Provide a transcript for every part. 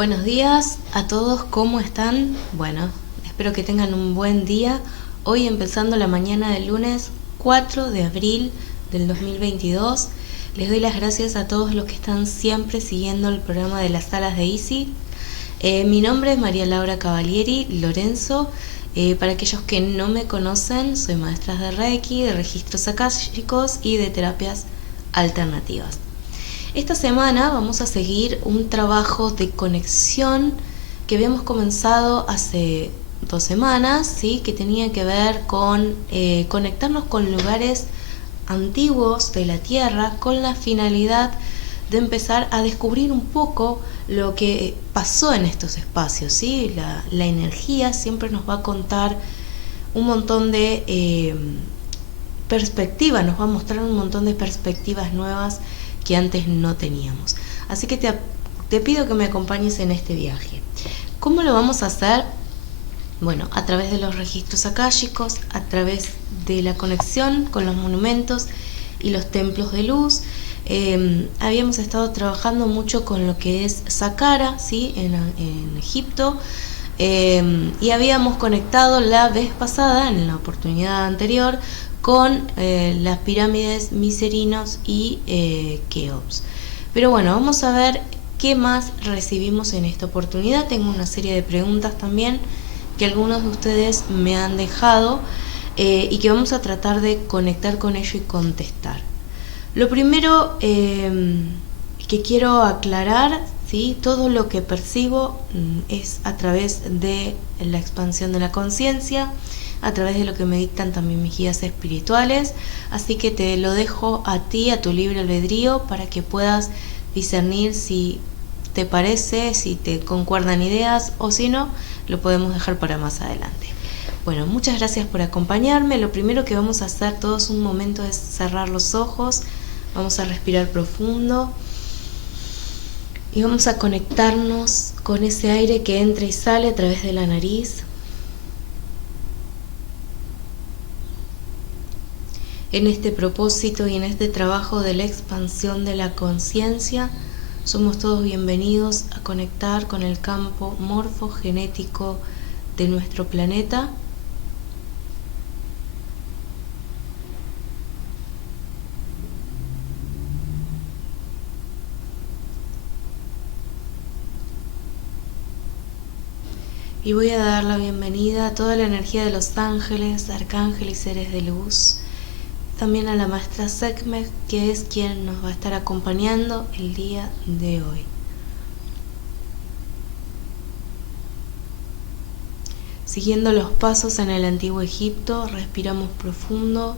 Buenos días a todos, ¿cómo están? Bueno, espero que tengan un buen día. Hoy empezando la mañana del lunes 4 de abril del 2022. Les doy las gracias a todos los que están siempre siguiendo el programa de las salas de Easy. Mi nombre es María Laura Cavalieri Lorenzo. Para aquellos que no me conocen, soy maestra de Reiki, de registros akáshicos y de terapias alternativas. Esta semana vamos a seguir un trabajo de conexión que habíamos comenzado hace 2 semanas, ¿sí? Que tenía que ver con conectarnos con lugares antiguos de la Tierra con la finalidad de empezar a descubrir un poco lo que pasó en estos espacios, ¿sí? La energía siempre nos va a contar un montón de perspectivas, nos va a mostrar un montón de perspectivas nuevas que antes no teníamos. Así que te pido que me acompañes en este viaje. ¿Cómo lo vamos a hacer? Bueno, a través de los registros akáshicos, a través de la conexión con los monumentos y los templos de luz. Habíamos estado trabajando mucho con lo que es Saqqara, ¿sí? en Egipto, y habíamos conectado la vez pasada, en la oportunidad anterior, con las pirámides Miserinos y Keops. Pero bueno, vamos a ver qué más recibimos en esta oportunidad. Tengo una serie de preguntas también que algunos de ustedes me han dejado y que vamos a tratar de conectar con ello y contestar. Lo primero que quiero aclarar, ¿sí? Todo lo que percibo es a través de la expansión de la conciencia, a través de lo que me dictan también mis guías espirituales, así que te lo dejo a ti, a tu libre albedrío, para que puedas discernir si te parece, si te concuerdan ideas o si no, lo podemos dejar para más adelante. Bueno, muchas gracias por acompañarme. Lo primero que vamos a hacer todos un momento es cerrar los ojos, vamos a respirar profundo y vamos a conectarnos con ese aire que entra y sale a través de la nariz. En este propósito y en este trabajo de la expansión de la conciencia, somos todos bienvenidos a conectar con el campo morfogenético de nuestro planeta. Y voy a dar la bienvenida a toda la energía de los ángeles, arcángeles y seres de luz. También a la maestra Sekhmet, que es quien nos va a estar acompañando el día de hoy. Siguiendo los pasos en el antiguo Egipto, respiramos profundo.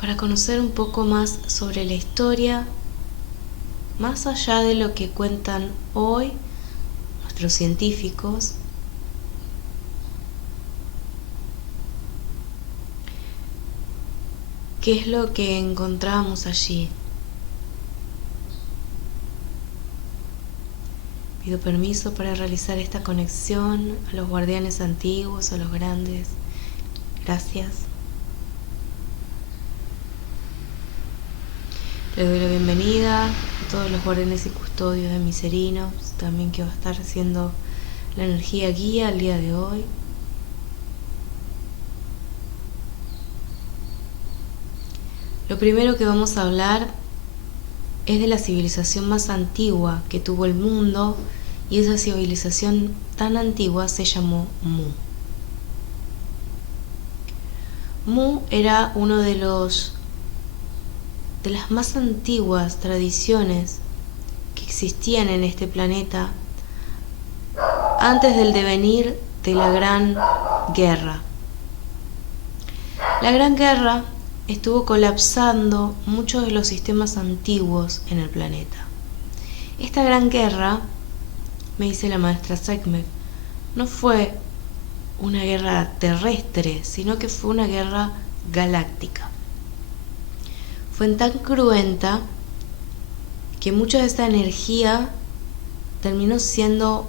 Para conocer un poco más sobre la historia, más allá de lo que cuentan hoy nuestros científicos, ¿qué es lo que encontramos allí? Pido permiso para realizar esta conexión a los guardianes antiguos, a los grandes. Gracias. Le doy la bienvenida a todos los guardianes y custodios de Miserinos, también que va a estar haciendo la energía guía el día de hoy. Lo primero que vamos a hablar es de la civilización más antigua que tuvo el mundo, y esa civilización tan antigua se llamó Mu. Mu era uno de las más antiguas tradiciones que existían en este planeta antes del devenir de la Gran Guerra. La Gran Guerra estuvo colapsando muchos de los sistemas antiguos en el planeta. Esta Gran Guerra, me dice la maestra Sekhmet, no fue una guerra terrestre, sino que fue una guerra galáctica. Fue tan cruenta que mucha de esta energía terminó siendo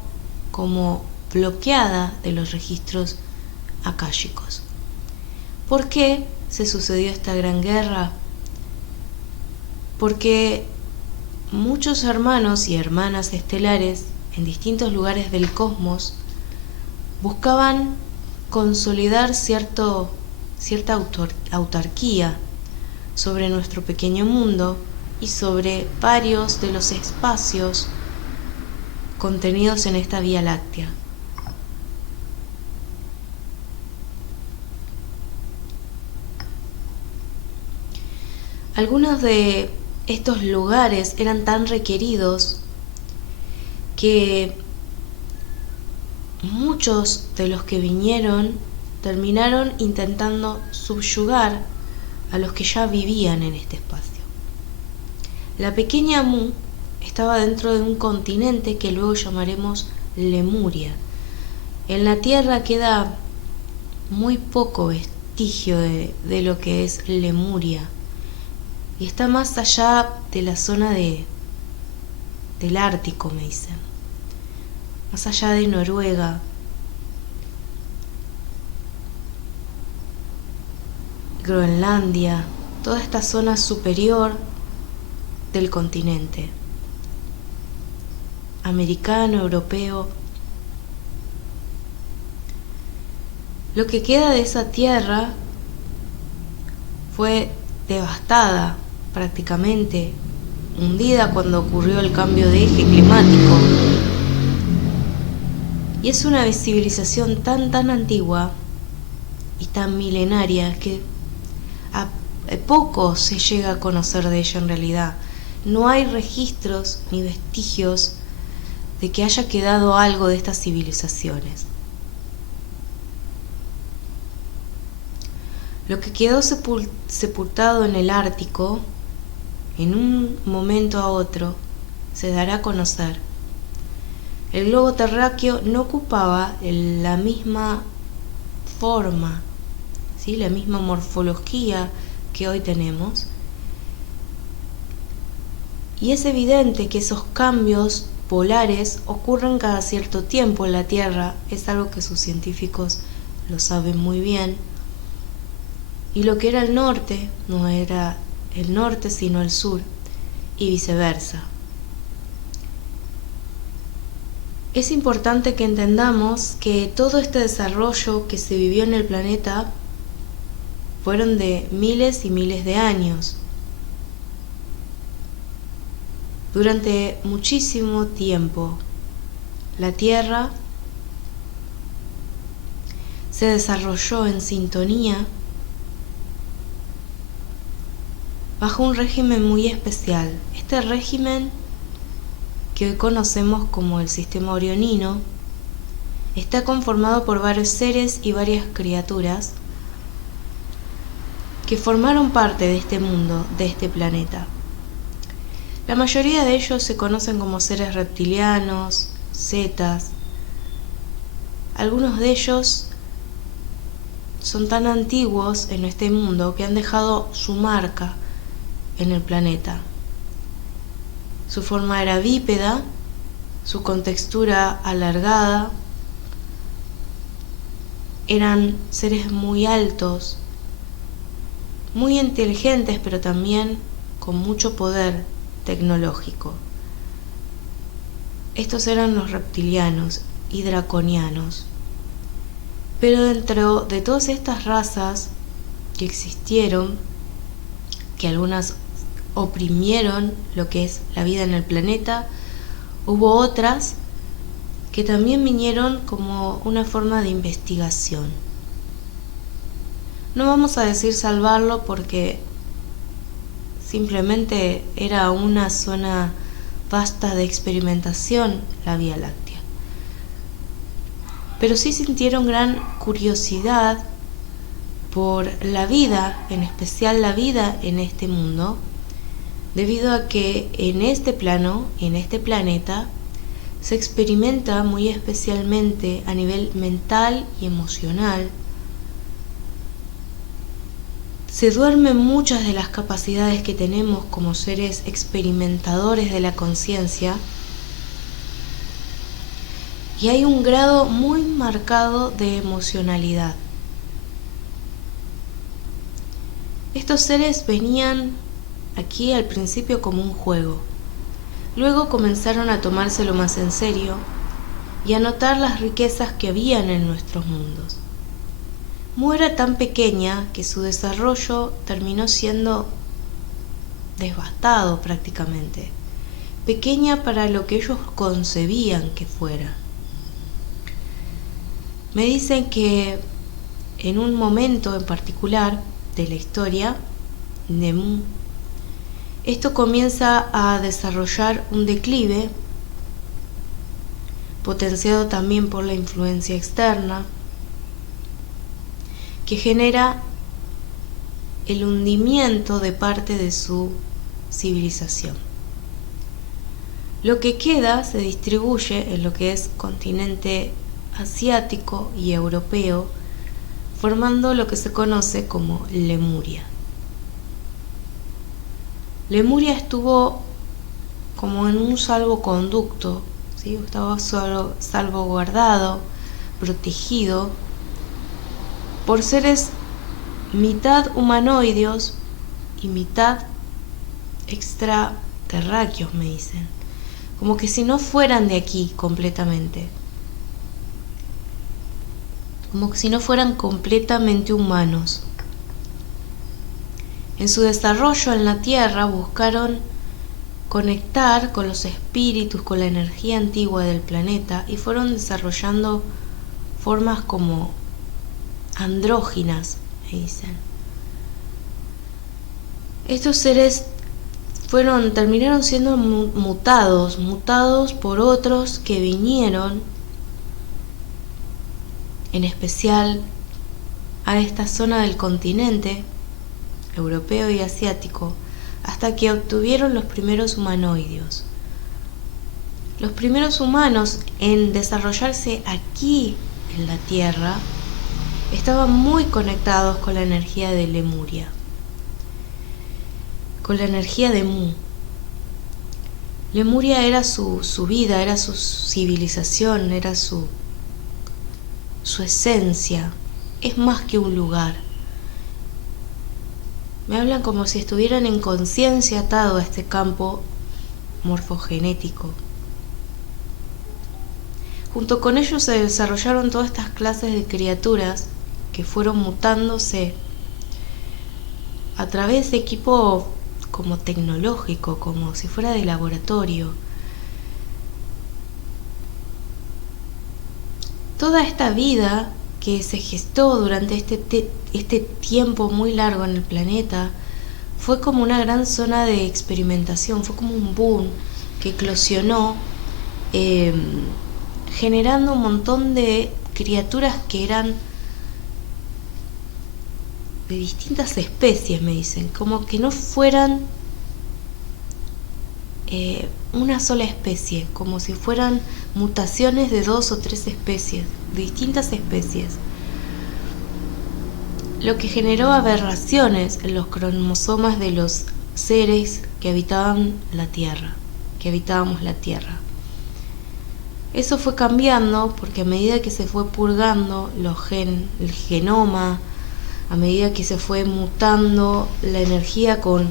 como bloqueada de los registros akáshicos. ¿Por qué se sucedió esta gran guerra? porque muchos hermanos y hermanas estelares en distintos lugares del cosmos buscaban consolidar cierta autarquía sobre nuestro pequeño mundo y sobre varios de los espacios contenidos en esta Vía Láctea. Algunos de estos lugares eran tan requeridos que muchos de los que vinieron terminaron intentando subyugar a los que ya vivían en este espacio. La pequeña Mu estaba dentro de un continente que luego llamaremos Lemuria. En la Tierra queda muy poco vestigio de lo que es Lemuria, y está más allá de la zona del Ártico, me dicen, más allá de Noruega, Groenlandia, toda esta zona superior del continente americano, europeo. Lo que queda de esa tierra fue devastada, prácticamente hundida cuando ocurrió el cambio de eje climático. Y es una civilización tan antigua y tan milenaria que a poco se llega a conocer de ella en realidad. No hay registros ni vestigios de que haya quedado algo de estas civilizaciones. Lo que quedó sepultado en el Ártico, en un momento a otro, se dará a conocer. El globo terráqueo no ocupaba la misma forma, ¿sí?, la misma morfología que hoy tenemos. Y es evidente que esos cambios polares ocurren cada cierto tiempo en la Tierra. Es algo que sus científicos lo saben muy bien. Y lo que era el norte no era el norte sino el sur, y viceversa. Es importante que entendamos que todo este desarrollo que se vivió en el planeta fueron de miles y miles de años. Durante muchísimo tiempo, la Tierra se desarrolló en sintonía bajo un régimen muy especial. Este régimen, que hoy conocemos como el sistema orionino, está conformado por varios seres y varias criaturas que formaron parte de este mundo, de este planeta. La mayoría de ellos se conocen como seres reptilianos, cetas. Algunos de ellos son tan antiguos en este mundo que han dejado su marca en el planeta. Su forma era bípeda, su contextura alargada, eran seres muy altos, muy inteligentes, pero también con mucho poder tecnológico. Estos eran los reptilianos y draconianos. Pero dentro de todas estas razas que existieron, que algunas oprimieron lo que es la vida en el planeta, hubo otras que también vinieron como una forma de investigación. No vamos a decir salvarlo porque simplemente era una zona vasta de experimentación la Vía Láctea. Pero sí sintieron gran curiosidad por la vida, en especial la vida en este mundo, debido a que en este plano, en este planeta, se experimenta muy especialmente a nivel mental y emocional. Se duermen muchas de las capacidades que tenemos como seres experimentadores de la conciencia, y hay un grado muy marcado de emocionalidad. Estos seres venían aquí al principio como un juego. Luego comenzaron a tomárselo más en serio y a notar las riquezas que habían en nuestros mundos. Mu era tan pequeña que su desarrollo terminó siendo devastado prácticamente, pequeña para lo que ellos concebían que fuera. Me dicen que en un momento en particular de la historia de Mu, esto comienza a desarrollar un declive, potenciado también por la influencia externa, que genera el hundimiento de parte de su civilización. Lo que queda se distribuye en lo que es continente asiático y europeo, formando lo que se conoce como Lemuria. Lemuria estuvo como en un salvoconducto, ¿sí? Estaba salvaguardado, protegido por seres mitad humanoides y mitad extraterráqueos, me dicen, como que si no fueran de aquí completamente, como si no fueran completamente humanos. En su desarrollo en la Tierra buscaron conectar con los espíritus, con la energía antigua del planeta, y fueron desarrollando formas como andróginas, me dicen. Estos seres terminaron siendo mutados por otros que vinieron, en especial a esta zona del continente europeo y asiático, hasta que obtuvieron los primeros humanoides. Los primeros humanos en desarrollarse aquí en la Tierra estaban muy conectados con la energía de Lemuria, con la energía de Mu. Lemuria era su vida, era su civilización, era su esencia. Es más que un lugar. Me hablan como si estuvieran en conciencia atado a este campo morfogenético. Junto con ellos se desarrollaron todas estas clases de criaturas que fueron mutándose a través de equipo como tecnológico, como si fuera de laboratorio. Toda esta vida que se gestó durante este tiempo muy largo en el planeta fue como una gran zona de experimentación, fue como un boom que eclosionó, generando un montón de criaturas que eran de distintas especies, me dicen, como que no fueran una sola especie, como si fueran mutaciones de 2 o 3 especies, de distintas especies, lo que generó aberraciones en los cromosomas de los seres que habitaban la Tierra, que habitábamos la Tierra. Eso fue cambiando porque a medida que se fue purgando el genoma, a medida que se fue mutando la energía con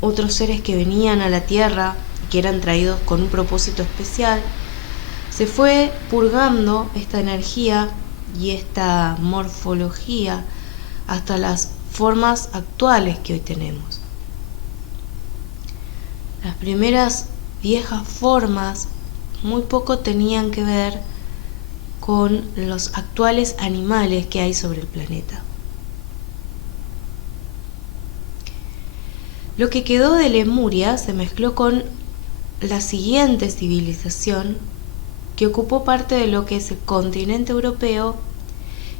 otros seres que venían a la Tierra y que eran traídos con un propósito especial, se fue purgando esta energía y esta morfología hasta las formas actuales que hoy tenemos. Las primeras viejas formas muy poco tenían que ver con los actuales animales que hay sobre el planeta. Lo que quedó de Lemuria se mezcló con la siguiente civilización que ocupó parte de lo que es el continente europeo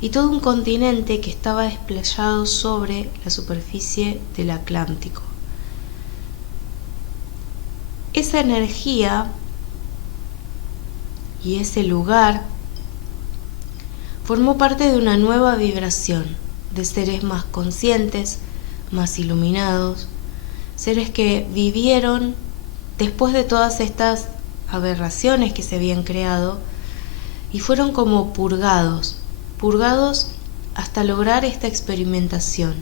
y todo un continente que estaba desplayado sobre la superficie del Atlántico. Esa energía y ese lugar formó parte de una nueva vibración de seres más conscientes, más iluminados, seres que vivieron después de todas estas aberraciones que se habían creado y fueron como purgados hasta lograr esta experimentación.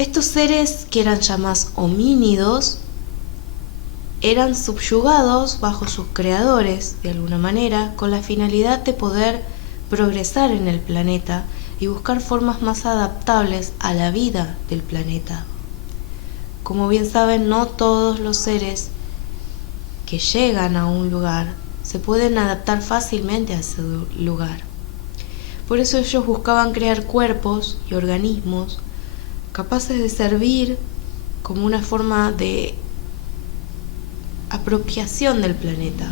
Estos seres, que eran ya más homínidos, eran subyugados bajo sus creadores, de alguna manera, con la finalidad de poder progresar en el planeta y buscar formas más adaptables a la vida del planeta. Como bien saben, no todos los seres que llegan a un lugar se pueden adaptar fácilmente a ese lugar. Por eso ellos buscaban crear cuerpos y organismos capaces de servir como una forma de apropiación del planeta.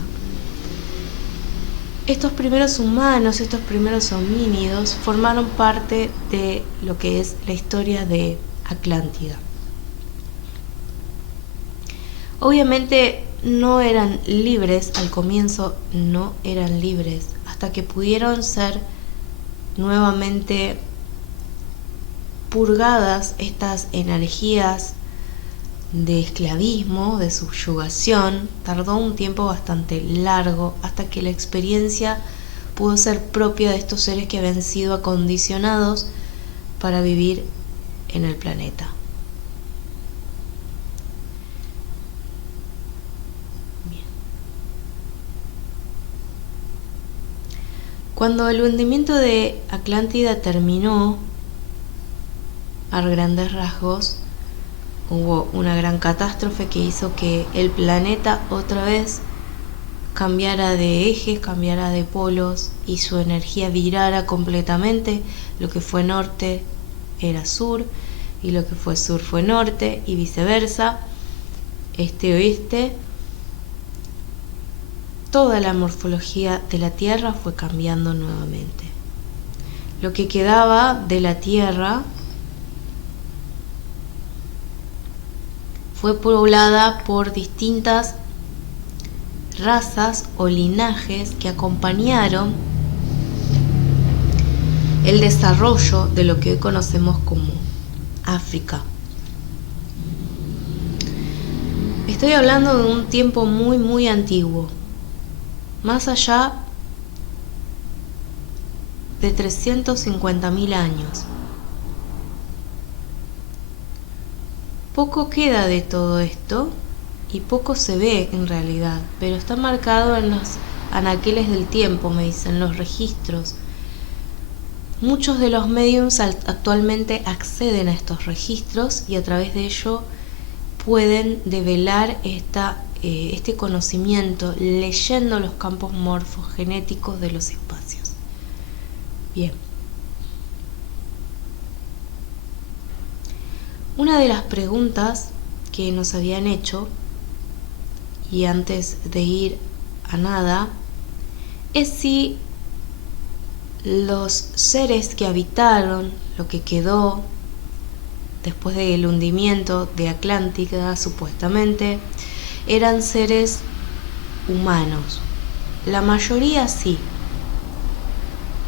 Estos primeros humanos, estos primeros homínidos, formaron parte de lo que es la historia de Atlántida. Obviamente no eran libres, al comienzo no eran libres, hasta que pudieron ser nuevamente purgadas estas energías de esclavismo, de subyugación. Tardó un tiempo bastante largo hasta que la experiencia pudo ser propia de estos seres que habían sido acondicionados para vivir en el planeta. Bien. Cuando el hundimiento de Atlántida terminó, a grandes rasgos, hubo una gran catástrofe que hizo que el planeta otra vez cambiara de ejes, cambiara de polos y su energía virara completamente. Lo que fue norte era sur y lo que fue sur fue norte y viceversa, este-oeste. Toda la morfología de la Tierra fue cambiando nuevamente. Lo que quedaba de la Tierra fue poblada por distintas razas o linajes que acompañaron el desarrollo de lo que hoy conocemos como África. Estoy hablando de un tiempo muy antiguo, más allá de 350.000 años. Poco queda de todo esto y poco se ve en realidad, pero está marcado en los anaqueles del tiempo, me dicen, los registros. Muchos de los mediums actualmente acceden a estos registros y a través de ello pueden develar este conocimiento leyendo los campos morfogenéticos de los espacios. Bien. Una de las preguntas que nos habían hecho, y antes de ir a nada, es si los seres que habitaron lo que quedó después del hundimiento de Atlántida, supuestamente, eran seres humanos. La mayoría sí.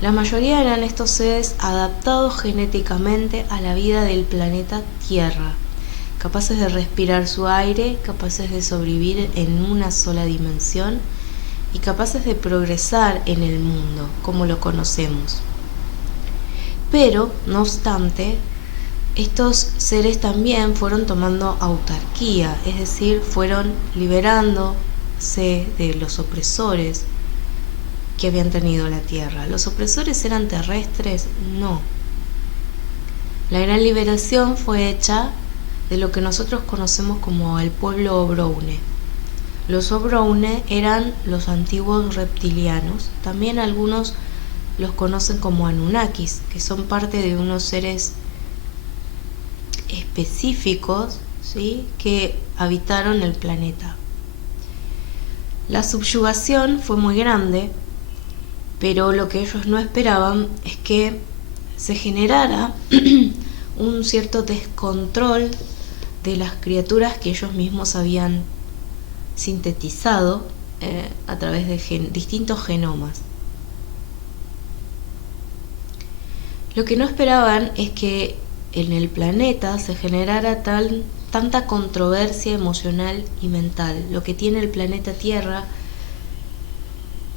La mayoría eran estos seres adaptados genéticamente a la vida del planeta Tierra, capaces de respirar su aire, capaces de sobrevivir en una sola dimensión y capaces de progresar en el mundo como lo conocemos. Pero, no obstante, estos seres también fueron tomando autarquía, es decir, fueron liberándose de los opresores que habían tenido la Tierra. ¿Los opresores eran terrestres? No. La gran liberación fue hecha de lo que nosotros conocemos como el pueblo Obroune. Los Obroune eran los antiguos reptilianos. También algunos los conocen como Anunnakis, que son parte de unos seres específicos, ¿sí?, que habitaron el planeta. La subyugación fue muy grande, pero lo que ellos no esperaban es que se generara un cierto descontrol de las criaturas que ellos mismos habían sintetizado a través de distintos genomas. Lo que no esperaban es que en el planeta se generara tanta controversia emocional y mental, lo que tiene el planeta Tierra,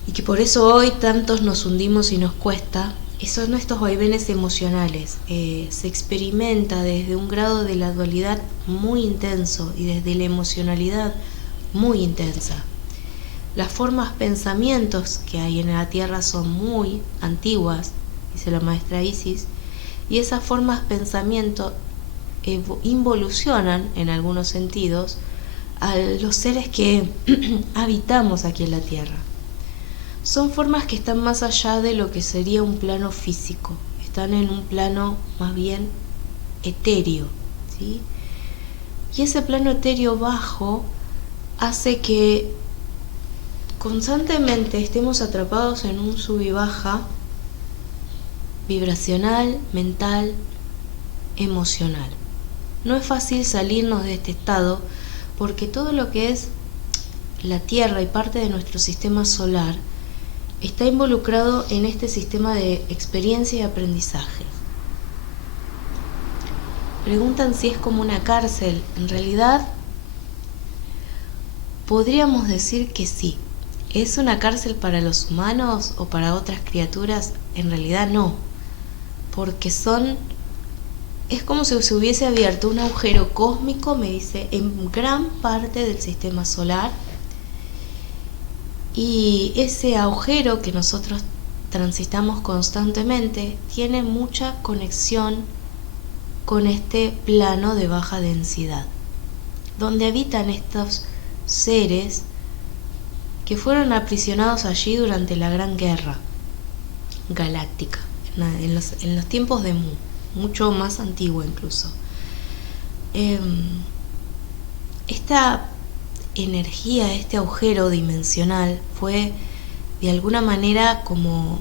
y que por eso hoy tantos nos hundimos y nos cuesta, son estos vaivenes emocionales. Se experimenta desde un grado de la dualidad muy intenso y desde la emocionalidad muy intensa. Las formas pensamientos que hay en la Tierra son muy antiguas, dice la maestra Isis, y esas formas pensamiento involucionan en algunos sentidos a los seres que habitamos aquí en la Tierra. Son formas que están más allá de lo que sería un plano físico, están en un plano más bien etéreo, ¿sí? Y ese plano etéreo bajo hace que constantemente estemos atrapados en un sub y baja vibracional, mental, emocional. No es fácil salirnos de este estado porque todo lo que es la Tierra y parte de nuestro sistema solar está involucrado en este sistema de experiencia y aprendizaje. Preguntan si es como una cárcel. En realidad, podríamos decir que sí. ¿Es una cárcel para los humanos o para otras criaturas? En realidad no, porque es como si se hubiese abierto un agujero cósmico, me dice, en gran parte del sistema solar. Y ese agujero que nosotros transitamos constantemente tiene mucha conexión con este plano de baja densidad, donde habitan estos seres que fueron aprisionados allí durante la Gran Guerra Galáctica, en los tiempos de Mu, mucho más antiguo incluso. Esta energía, este agujero dimensional fue de alguna manera como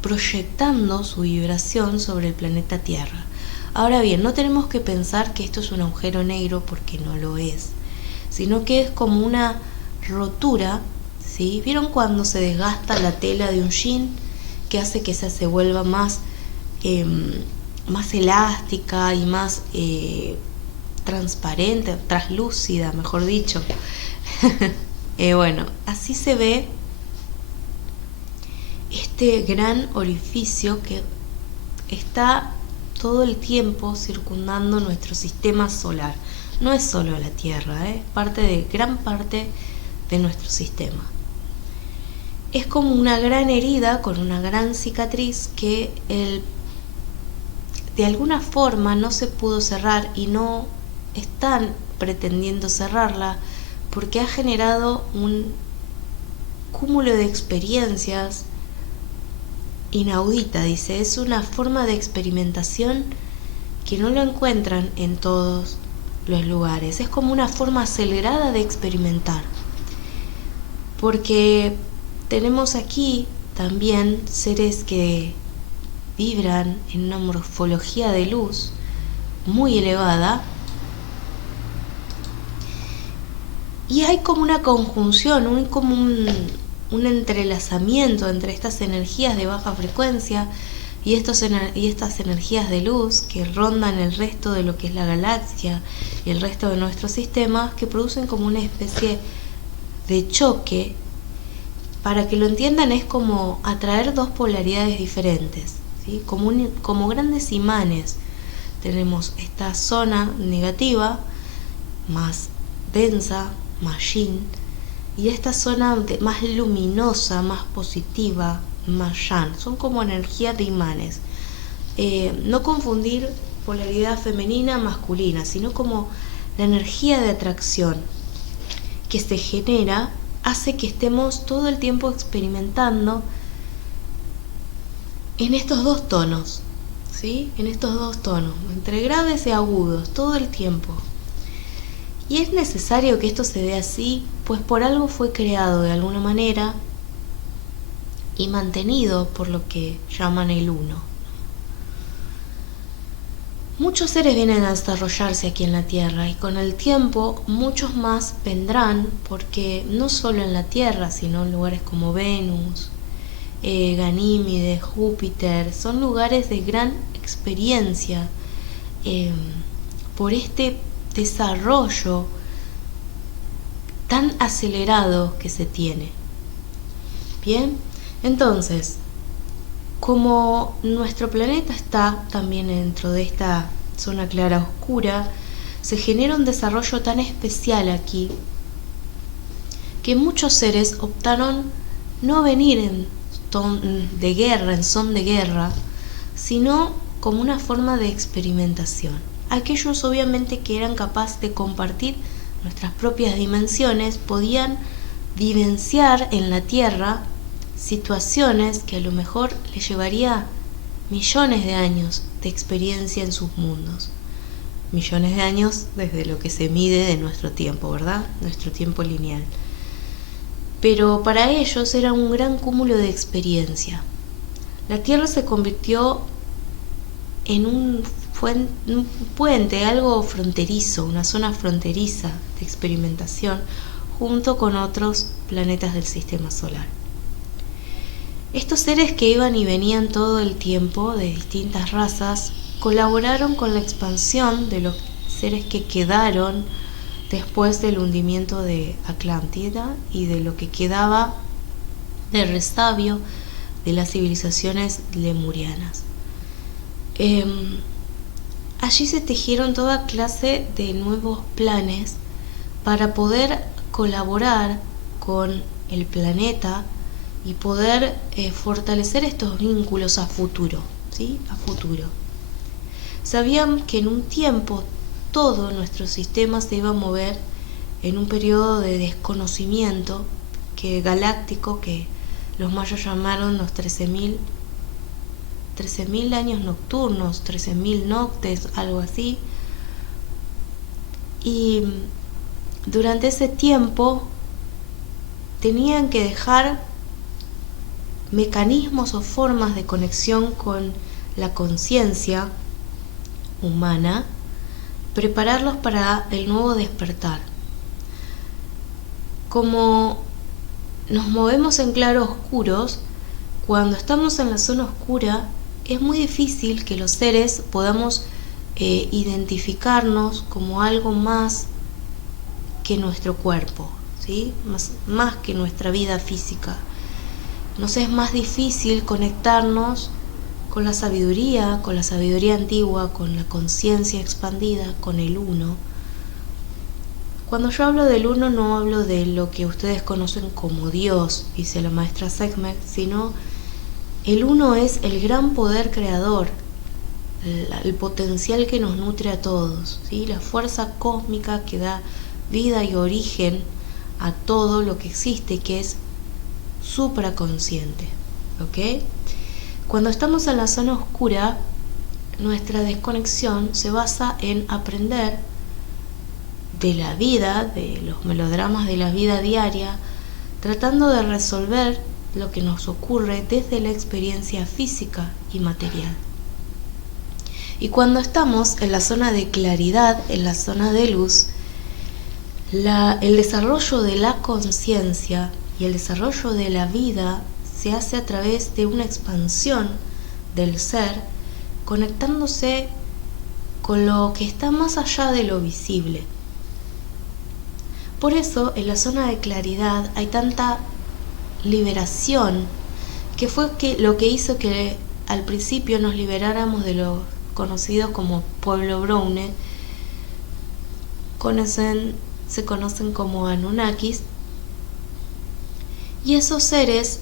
proyectando su vibración sobre el planeta Tierra. Ahora bien, no tenemos que pensar que esto es un agujero negro porque no lo es, sino que es como una rotura, ¿sí? ¿Vieron cuando se desgasta la tela de un jean que hace que se vuelva más elástica y más transparente, translúcida, mejor dicho? Bueno, así se ve este gran orificio que está todo el tiempo circundando nuestro sistema solar. No es solo la Tierra, es gran parte de nuestro sistema. Es como una gran herida con una gran cicatriz que de alguna forma no se pudo cerrar y no están pretendiendo cerrarla porque ha generado un cúmulo de experiencias inaudita, dice. Es una forma de experimentación que no lo encuentran en todos los lugares. Es como una forma acelerada de experimentar, porque tenemos aquí también seres que vibran en una morfología de luz muy elevada, y hay como una conjunción, un entrelazamiento entre estas energías de baja frecuencia y estas energías de luz que rondan el resto de lo que es la galaxia y el resto de nuestros sistemas, que producen como una especie de choque. Para que lo entiendan, es como atraer dos polaridades diferentes, ¿sí? Como grandes imanes. Tenemos esta zona negativa, más densa, más yin, y esta zona más luminosa, más positiva, más yang. Son como energías de imanes. No confundir polaridad femenina masculina, sino como la energía de atracción que se genera hace que estemos todo el tiempo experimentando en estos dos tonos, ¿sí? En estos dos tonos, entre graves y agudos, todo el tiempo. Y es necesario que esto se dé así, pues por algo fue creado de alguna manera y mantenido por lo que llaman el uno. Muchos seres vienen a desarrollarse aquí en la Tierra, y con el tiempo muchos más vendrán, porque no solo en la Tierra, sino en lugares como Venus, Ganímedes, Júpiter, son lugares de gran experiencia por este desarrollo tan acelerado que se tiene. Bien, entonces, Como nuestro planeta está también dentro de esta zona clara oscura, se genera un desarrollo tan especial aquí que muchos seres optaron no venir en son de guerra, sino como una forma de experimentación. Aquellos obviamente que eran capaces de compartir nuestras propias dimensiones podían vivenciar en la Tierra situaciones que a lo mejor les llevaría millones de años de experiencia en sus mundos. Millones de años desde lo que se mide de nuestro tiempo, ¿verdad? Nuestro tiempo lineal. Pero para ellos era un gran cúmulo de experiencia. La Tierra se convirtió en un puente, algo fronterizo, una zona fronteriza de experimentación junto con otros planetas del sistema solar. Estos seres que iban y venían todo el tiempo de distintas razas colaboraron con la expansión de los seres que quedaron después del hundimiento de Atlántida y de lo que quedaba de resabio de las civilizaciones lemurianas. Allí se tejieron toda clase de nuevos planes para poder colaborar con el planeta y poder fortalecer estos vínculos a futuro, ¿sí? A futuro. Sabían que en un tiempo todo nuestro sistema se iba a mover en un periodo de desconocimiento galáctico que los mayas llamaron los 13.000 años nocturnos, 13.000 noctes, algo así. Y durante ese tiempo tenían que dejar mecanismos o formas de conexión con la conciencia humana, prepararlos para el nuevo despertar. Como nos movemos en claroscuros, cuando estamos en la zona oscura es muy difícil que los seres podamos identificarnos como algo más que nuestro cuerpo, ¿sí? Más que nuestra vida física. Nos es más difícil conectarnos con la sabiduría antigua, con la conciencia expandida, con el uno. Cuando yo hablo del uno no hablo de lo que ustedes conocen como Dios, dice la maestra Sekhmet, sino el uno es el gran poder creador, el potencial que nos nutre a todos, ¿sí? La fuerza cósmica que da vida y origen a todo lo que existe, que es supraconsciente, ¿ok? Cuando estamos en la zona oscura, nuestra desconexión se basa en aprender de la vida, de los melodramas de la vida diaria, tratando de resolver lo que nos ocurre desde la experiencia física y material. Y cuando estamos en la zona de claridad, en la zona de luz, el desarrollo de la conciencia y el desarrollo de la vida se hace a través de una expansión del ser, conectándose con lo que está más allá de lo visible. Por eso, en la zona de claridad hay tanta liberación, que fue lo que hizo que al principio nos liberáramos de los conocidos como pueblo Brownie, se conocen como Anunnakis, y esos seres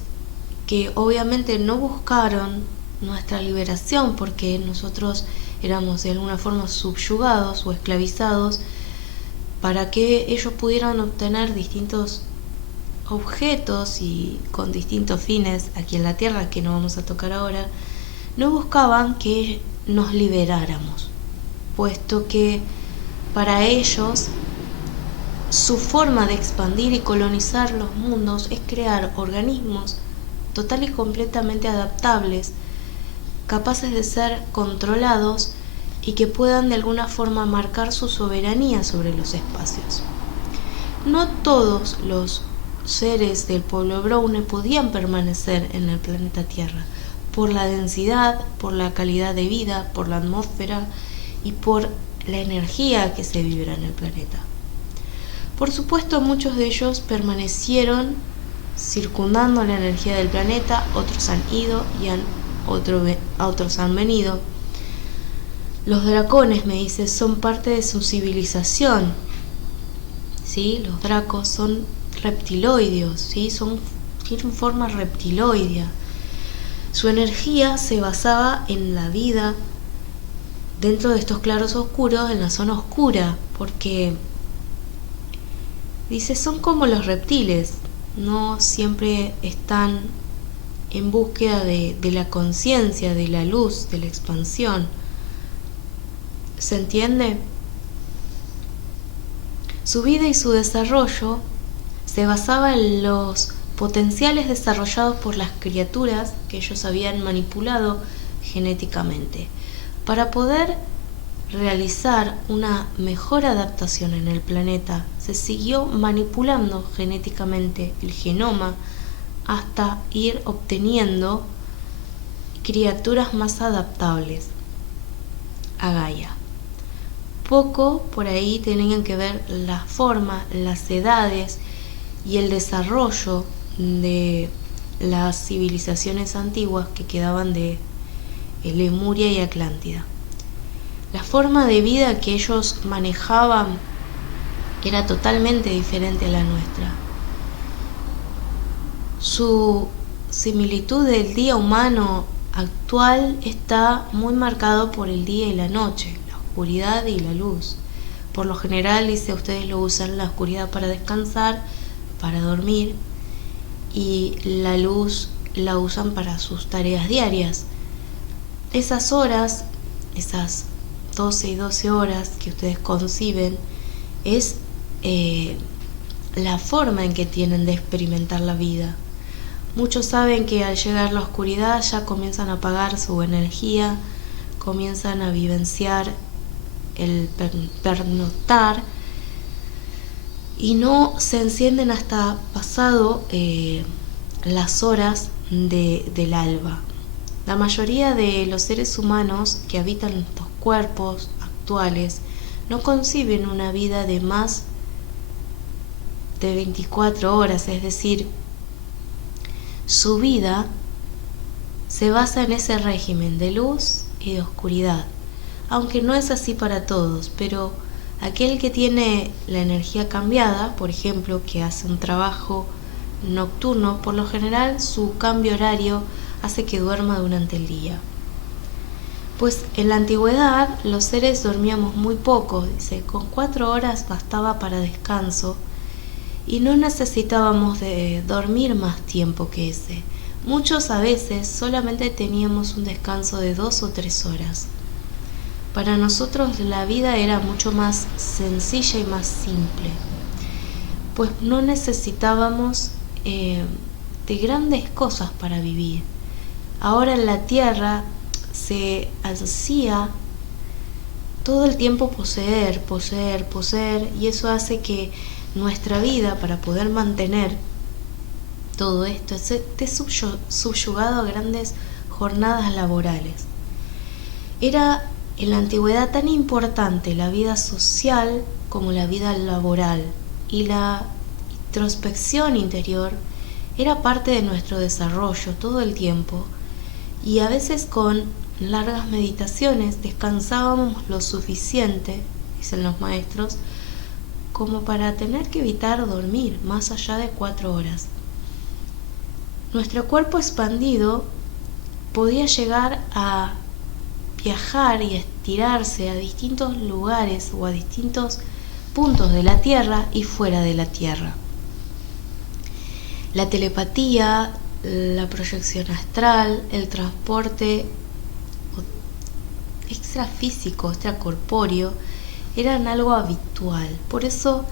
que obviamente no buscaron nuestra liberación porque nosotros éramos de alguna forma subyugados o esclavizados para que ellos pudieran obtener distintos objetos y con distintos fines aquí en la Tierra, que no vamos a tocar ahora, no buscaban que nos liberáramos, puesto que para ellos su forma de expandir y colonizar los mundos es crear organismos total y completamente adaptables, capaces de ser controlados y que puedan de alguna forma marcar su soberanía sobre los espacios. No todos los seres del pueblo Brownie podían permanecer en el planeta Tierra por la densidad, por la calidad de vida, por la atmósfera y por la energía que se vibra en el planeta. Por supuesto, muchos de ellos permanecieron circundando la energía del planeta, otros han ido y han otros han venido. Los dracones, me dice, son parte de su civilización, ¿sí? Los dracos son reptiloideos, ¿sí? Tienen forma reptiloidea. Su energía se basaba en la vida dentro de estos claros oscuros, en la zona oscura, porque dice, son como los reptiles, no siempre están en búsqueda de la conciencia, de la luz, de la expansión. ¿Se entiende? Su vida y su desarrollo se basaba en los potenciales desarrollados por las criaturas que ellos habían manipulado genéticamente. Para poder realizar una mejor adaptación en el planeta, se siguió manipulando genéticamente el genoma hasta ir obteniendo criaturas más adaptables a Gaia. Poco por ahí tenían que ver la forma, las edades y el desarrollo de las civilizaciones antiguas que quedaban de Lemuria y Atlántida. La forma de vida que ellos manejaban era totalmente diferente a la nuestra. Su similitud del día humano actual está muy marcado por el día y la noche, la oscuridad y la luz. Por lo general, dice, ustedes lo usan la oscuridad para descansar, para dormir, y la luz la usan para sus tareas diarias. Esas horas, esas 12 y 12 horas que ustedes conciben, es la forma en que tienen de experimentar la vida. Muchos saben que al llegar la oscuridad ya comienzan a apagar su energía, comienzan a vivenciar el pernoctar y no se encienden hasta pasado las horas del alba. La mayoría de los seres humanos que habitan estos cuerpos actuales no conciben una vida de más de 24 horas, es decir, su vida se basa en ese régimen de luz y de oscuridad, aunque no es así para todos, pero aquel que tiene la energía cambiada, por ejemplo, que hace un trabajo nocturno, por lo general su cambio horario hace que duerma durante el día. Pues en la antigüedad los seres dormíamos muy poco, dice, con 4 horas bastaba para descanso y no necesitábamos de dormir más tiempo que ese. Muchos a veces solamente teníamos un descanso de 2 o 3 horas. Para nosotros la vida era mucho más sencilla y más simple, pues no necesitábamos de grandes cosas para vivir. Ahora en la tierra se ansía todo el tiempo poseer, y eso hace que nuestra vida, para poder mantener todo esto, esté subyugado a grandes jornadas laborales. Era en la antigüedad tan importante la vida social como la vida laboral, y la introspección interior era parte de nuestro desarrollo todo el tiempo, y a veces con largas meditaciones descansábamos lo suficiente, dicen los maestros, como para tener que evitar dormir más allá de 4 horas. Nuestro cuerpo expandido podía llegar a viajar y estirarse a distintos lugares o a distintos puntos de la Tierra y fuera de la Tierra. La telepatía, la proyección astral, el transporte extrafísico, extracorpóreo, eran algo habitual. Por eso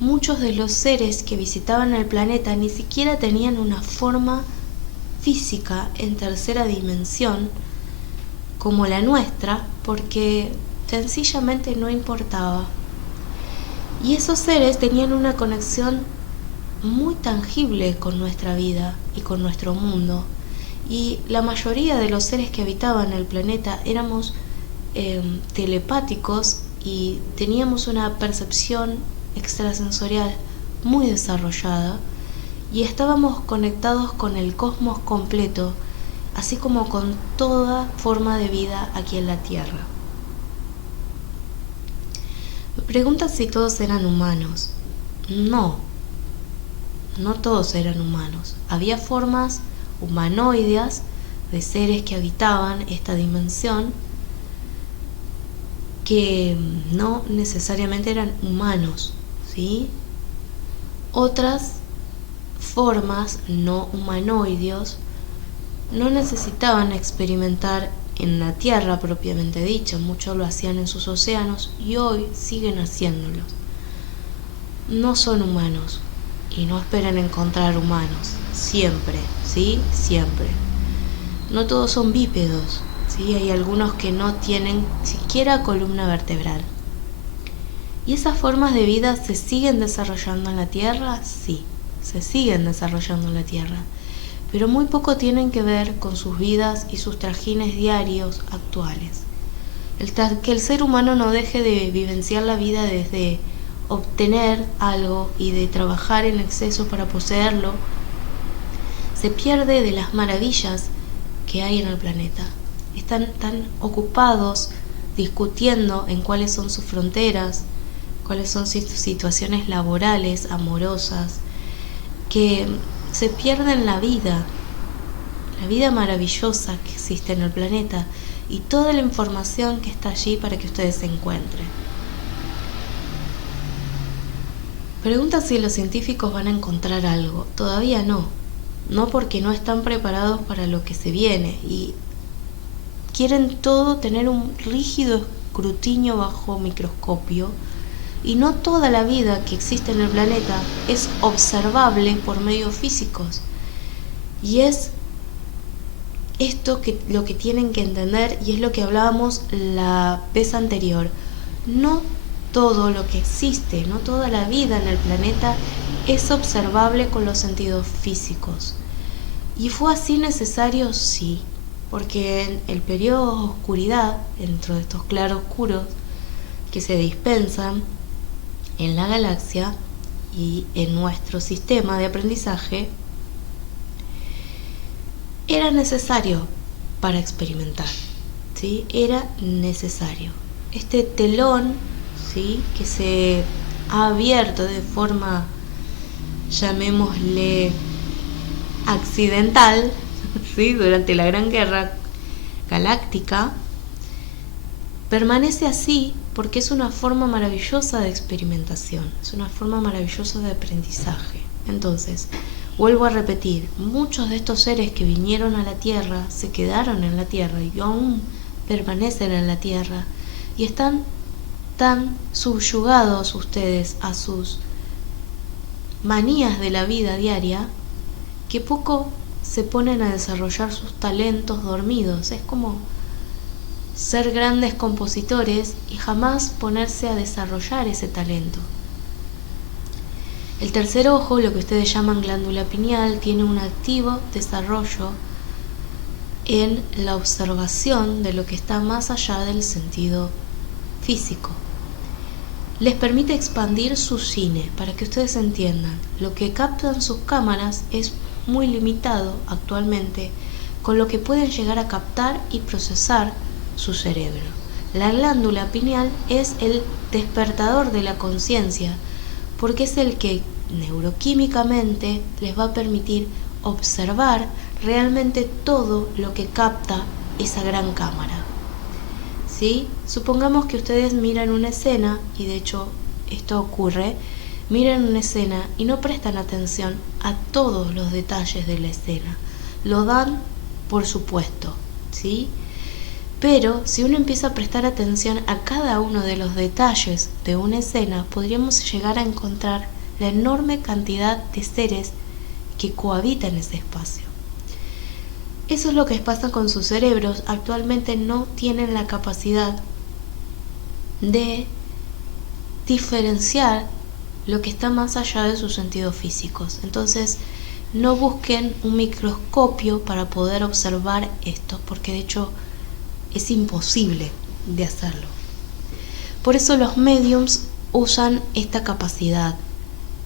muchos de los seres que visitaban el planeta ni siquiera tenían una forma física en tercera dimensión como la nuestra, porque sencillamente no importaba. Y esos seres tenían una conexión muy tangible con nuestra vida y con nuestro mundo, y la mayoría de los seres que habitaban el planeta éramos telepáticos y teníamos una percepción extrasensorial muy desarrollada, y estábamos conectados con el cosmos completo así como con toda forma de vida aquí en la Tierra. Me preguntan si todos eran humanos. No, no todos eran humanos. Había formas humanoides de seres que habitaban esta dimensión que no necesariamente eran humanos, ¿sí? Otras formas no humanoides no necesitaban experimentar en la Tierra propiamente dicho, muchos lo hacían en sus océanos y hoy siguen haciéndolo. No son humanos y no esperen encontrar humanos, siempre, ¿sí? Siempre. No todos son bípedos, ¿sí? Hay algunos que no tienen siquiera columna vertebral. ¿Y esas formas de vida se siguen desarrollando en la Tierra? Sí, se siguen desarrollando en la Tierra, pero muy poco tienen que ver con sus vidas y sus trajines diarios actuales. Que el ser humano no deje de vivenciar la vida desde obtener algo y de trabajar en exceso para poseerlo, se pierde de las maravillas que hay en el planeta. Están tan ocupados discutiendo en cuáles son sus fronteras, cuáles son sus situaciones laborales, amorosas, que se pierden la vida maravillosa que existe en el planeta y toda la información que está allí para que ustedes se encuentren. Pregunta si los científicos van a encontrar algo. Todavía no. No, porque no están preparados para lo que se viene y quieren todo tener un rígido escrutinio bajo microscopio, y no toda la vida que existe en el planeta es observable por medios físicos. Y es esto lo que tienen que entender, y es lo que hablábamos la vez anterior. No todo lo que existe, no toda la vida en el planeta es observable con los sentidos físicos. ¿Y fue así necesario? Sí, porque en el periodo de oscuridad, dentro de estos claroscuros que se dispensan en la galaxia y en nuestro sistema de aprendizaje, era necesario para experimentar, ¿sí? Era necesario. Este telón, ¿sí?, que se ha abierto de forma, llamémosle, accidental, ¿sí?, durante la Gran Guerra Galáctica, permanece así porque es una forma maravillosa de experimentación, es una forma maravillosa de aprendizaje. Entonces, vuelvo a repetir, muchos de estos seres que vinieron a la Tierra se quedaron en la Tierra y aún permanecen en la Tierra y están tan subyugados ustedes a sus manías de la vida diaria que poco se ponen a desarrollar sus talentos dormidos. Es como ser grandes compositores y jamás ponerse a desarrollar ese talento. El tercer ojo, lo que ustedes llaman glándula pineal, tiene un activo desarrollo en la observación de lo que está más allá del sentido físico. Les permite expandir su cine, para que ustedes entiendan. Lo que captan sus cámaras es muy limitado actualmente con lo que pueden llegar a captar y procesar su cerebro. La glándula pineal es el despertador de la conciencia, porque es el que neuroquímicamente les va a permitir observar realmente todo lo que capta esa gran cámara. ¿Sí? Supongamos que ustedes miran una escena, y de hecho esto ocurre, miran una escena y no prestan atención a todos los detalles de la escena. Lo dan por supuesto, ¿sí? Pero si uno empieza a prestar atención a cada uno de los detalles de una escena, podríamos llegar a encontrar la enorme cantidad de seres que cohabitan ese espacio. Eso es lo que pasa con sus cerebros. Actualmente no tienen la capacidad de diferenciar lo que está más allá de sus sentidos físicos. Entonces, no busquen un microscopio para poder observar esto, porque de hecho es imposible de hacerlo. Por eso los mediums usan esta capacidad,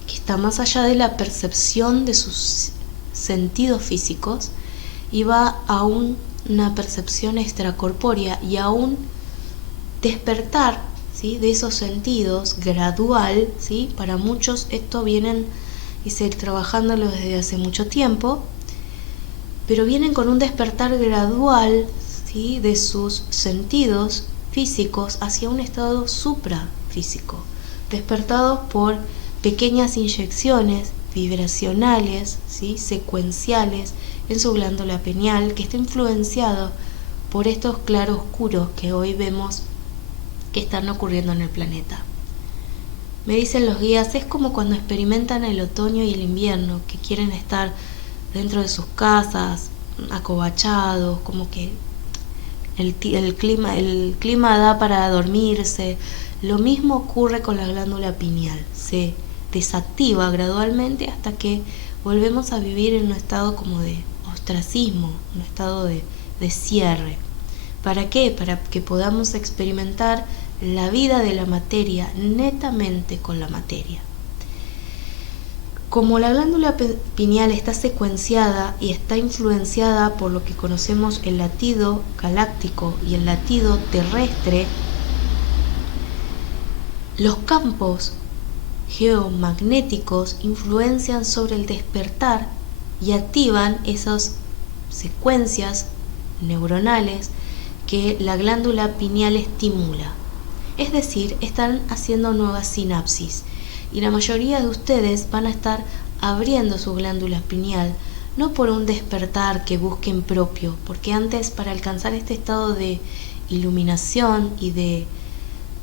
que está más allá de la percepción de sus sentidos físicos, y va a una percepción extracorpórea y a un despertar, ¿sí?, de esos sentidos gradual, ¿sí? Para muchos esto vienen y se trabajándolo desde hace mucho tiempo, pero vienen con un despertar gradual, ¿sí?, de sus sentidos físicos hacia un estado suprafísico, despertados por pequeñas inyecciones vibracionales, ¿sí?, secuenciales en su glándula pineal, que está influenciado por estos claroscuros que hoy vemos que están ocurriendo en el planeta. Me dicen los guías, es como cuando experimentan el otoño y el invierno, que quieren estar dentro de sus casas, acobachados, como que el clima da para dormirse. Lo mismo ocurre con la glándula pineal, se desactiva gradualmente hasta que volvemos a vivir en un estado como de ostracismo, un estado de cierre. ¿Para qué? Para que podamos experimentar la vida de la materia netamente con la materia. Como la glándula pineal está secuenciada y está influenciada por lo que conocemos el latido galáctico y el latido terrestre, los campos geomagnéticos influencian sobre el despertar y activan esas secuencias neuronales que la glándula pineal estimula. Es decir, están haciendo nuevas sinapsis y la mayoría de ustedes van a estar abriendo su glándula pineal, no por un despertar que busquen propio, porque antes, para alcanzar este estado de iluminación y de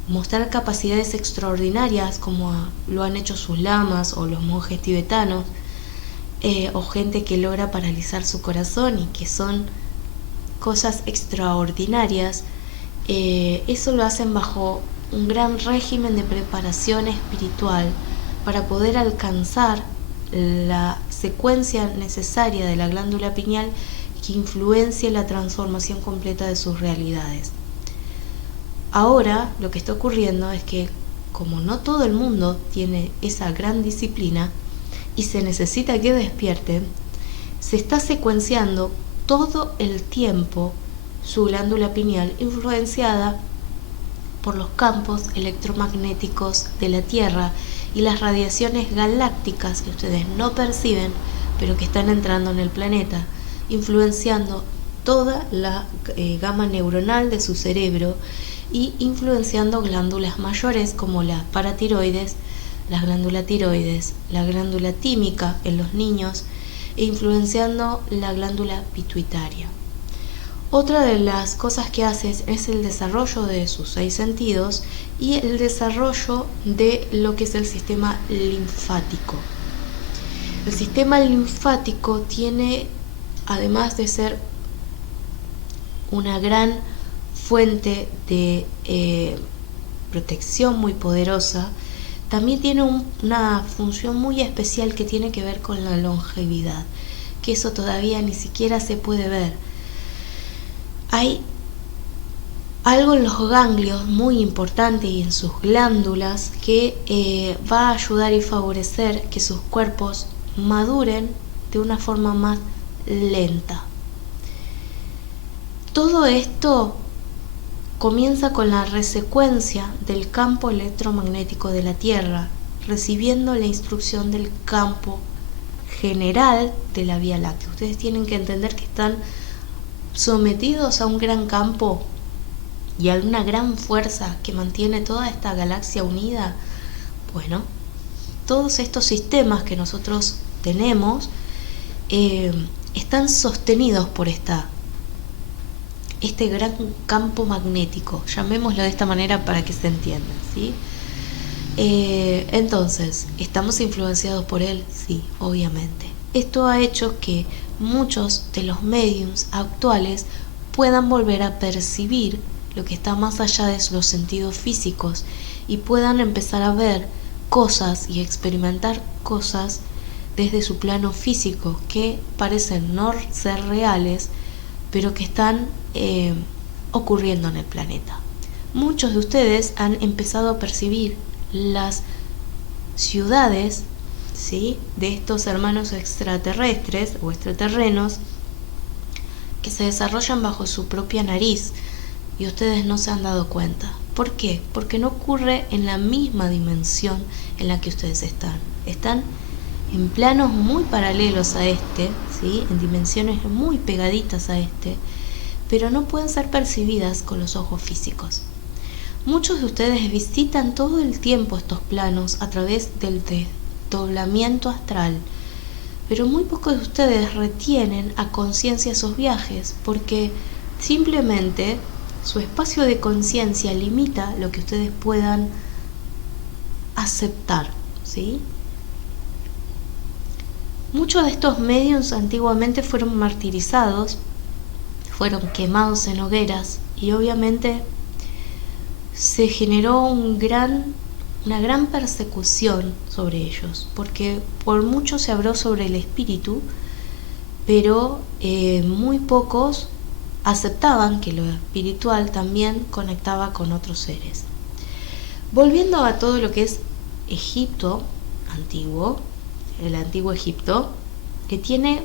mostrar capacidades extraordinarias como lo han hecho sus lamas o los monjes tibetanos, o gente que logra paralizar su corazón y que son cosas extraordinarias, eso lo hacen bajo un gran régimen de preparación espiritual para poder alcanzar la secuencia necesaria de la glándula pineal que influencie la transformación completa de sus realidades. Ahora lo que está ocurriendo es que, como no todo el mundo tiene esa gran disciplina y se necesita que despierten, se está secuenciando todo el tiempo su glándula pineal, influenciada por los campos electromagnéticos de la Tierra y las radiaciones galácticas que ustedes no perciben, pero que están entrando en el planeta, influenciando toda la gama neuronal de su cerebro y influenciando glándulas mayores como la paratiroides, la glándula tiroides, la glándula tímica en los niños, e influenciando la glándula pituitaria. Otra de las cosas que hace es el desarrollo de sus 6 sentidos y el desarrollo de lo que es el sistema linfático. El sistema linfático tiene, además de ser una gran fuente de protección muy poderosa, también tiene una función muy especial que tiene que ver con la longevidad, que eso todavía ni siquiera se puede ver. Hay algo en los ganglios muy importante y en sus glándulas que va a ayudar y favorecer que sus cuerpos maduren de una forma más lenta. Todo esto comienza con la resecuencia del campo electromagnético de la Tierra, recibiendo la instrucción del campo general de la Vía Láctea. Ustedes tienen que entender que están sometidos a un gran campo y a una gran fuerza que mantiene toda esta galaxia unida. Bueno, todos estos sistemas que nosotros tenemos están sostenidos por este gran campo magnético, llamémoslo de esta manera para que se entienda, ¿sí? Entonces, ¿estamos influenciados por él? Sí, obviamente. Esto ha hecho que muchos de los mediums actuales puedan volver a percibir lo que está más allá de los sentidos físicos y puedan empezar a ver cosas y experimentar cosas desde su plano físico que parecen no ser reales, pero que están ocurriendo en el planeta. Muchos de ustedes han empezado a percibir las ciudades, ¿sí?, de estos hermanos extraterrestres o extraterrenos que se desarrollan bajo su propia nariz y ustedes no se han dado cuenta. ¿Por qué? Porque no ocurre en la misma dimensión en la que ustedes están. Están en planos muy paralelos a este, ¿sí? En dimensiones muy pegaditas a este, pero no pueden ser percibidas con los ojos físicos. Muchos de ustedes visitan todo el tiempo estos planos a través del desdoblamiento astral, pero muy pocos de ustedes retienen a conciencia esos viajes porque simplemente su espacio de conciencia limita lo que ustedes puedan aceptar, ¿sí? Muchos de estos mediums antiguamente fueron martirizados, fueron quemados en hogueras y obviamente se generó una gran persecución sobre ellos, porque por mucho se habló sobre el espíritu, pero muy pocos aceptaban que lo espiritual también conectaba con otros seres. Volviendo a todo lo que es Egipto antiguo, el antiguo Egipto, que tiene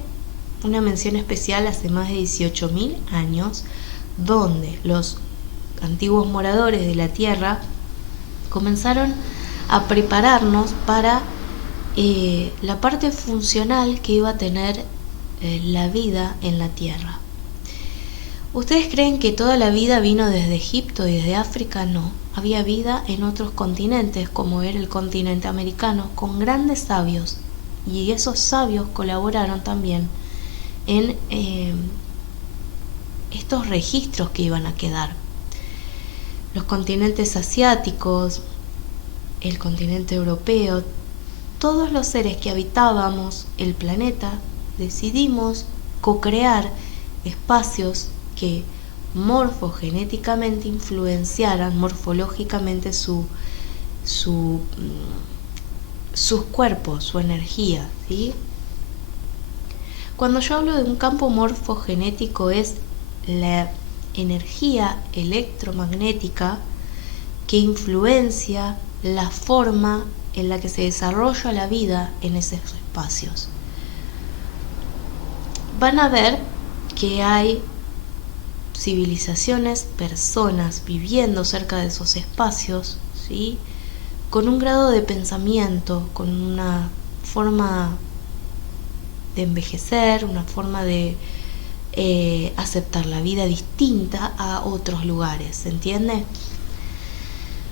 una mención especial hace más de 18.000 años, donde los antiguos moradores de la tierra comenzaron a prepararnos para la parte funcional que iba a tener la vida en la tierra. ¿Ustedes creen que toda la vida vino desde Egipto y desde África? No, había vida en otros continentes, como era el continente americano, con grandes sabios, y esos sabios colaboraron también en estos registros que iban a quedar. Los continentes asiáticos, el continente europeo, todos los seres que habitábamos el planeta decidimos co-crear espacios que morfogenéticamente influenciaran morfológicamente sus cuerpos, su energía, ¿sí? Cuando yo hablo de un campo morfogenético es la energía electromagnética que influencia la forma en la que se desarrolla la vida en esos espacios. Van a ver que hay civilizaciones, personas viviendo cerca de esos espacios, ¿sí? Con un grado de pensamiento, con una forma de envejecer, una forma de aceptar la vida distinta a otros lugares, ¿se entiende?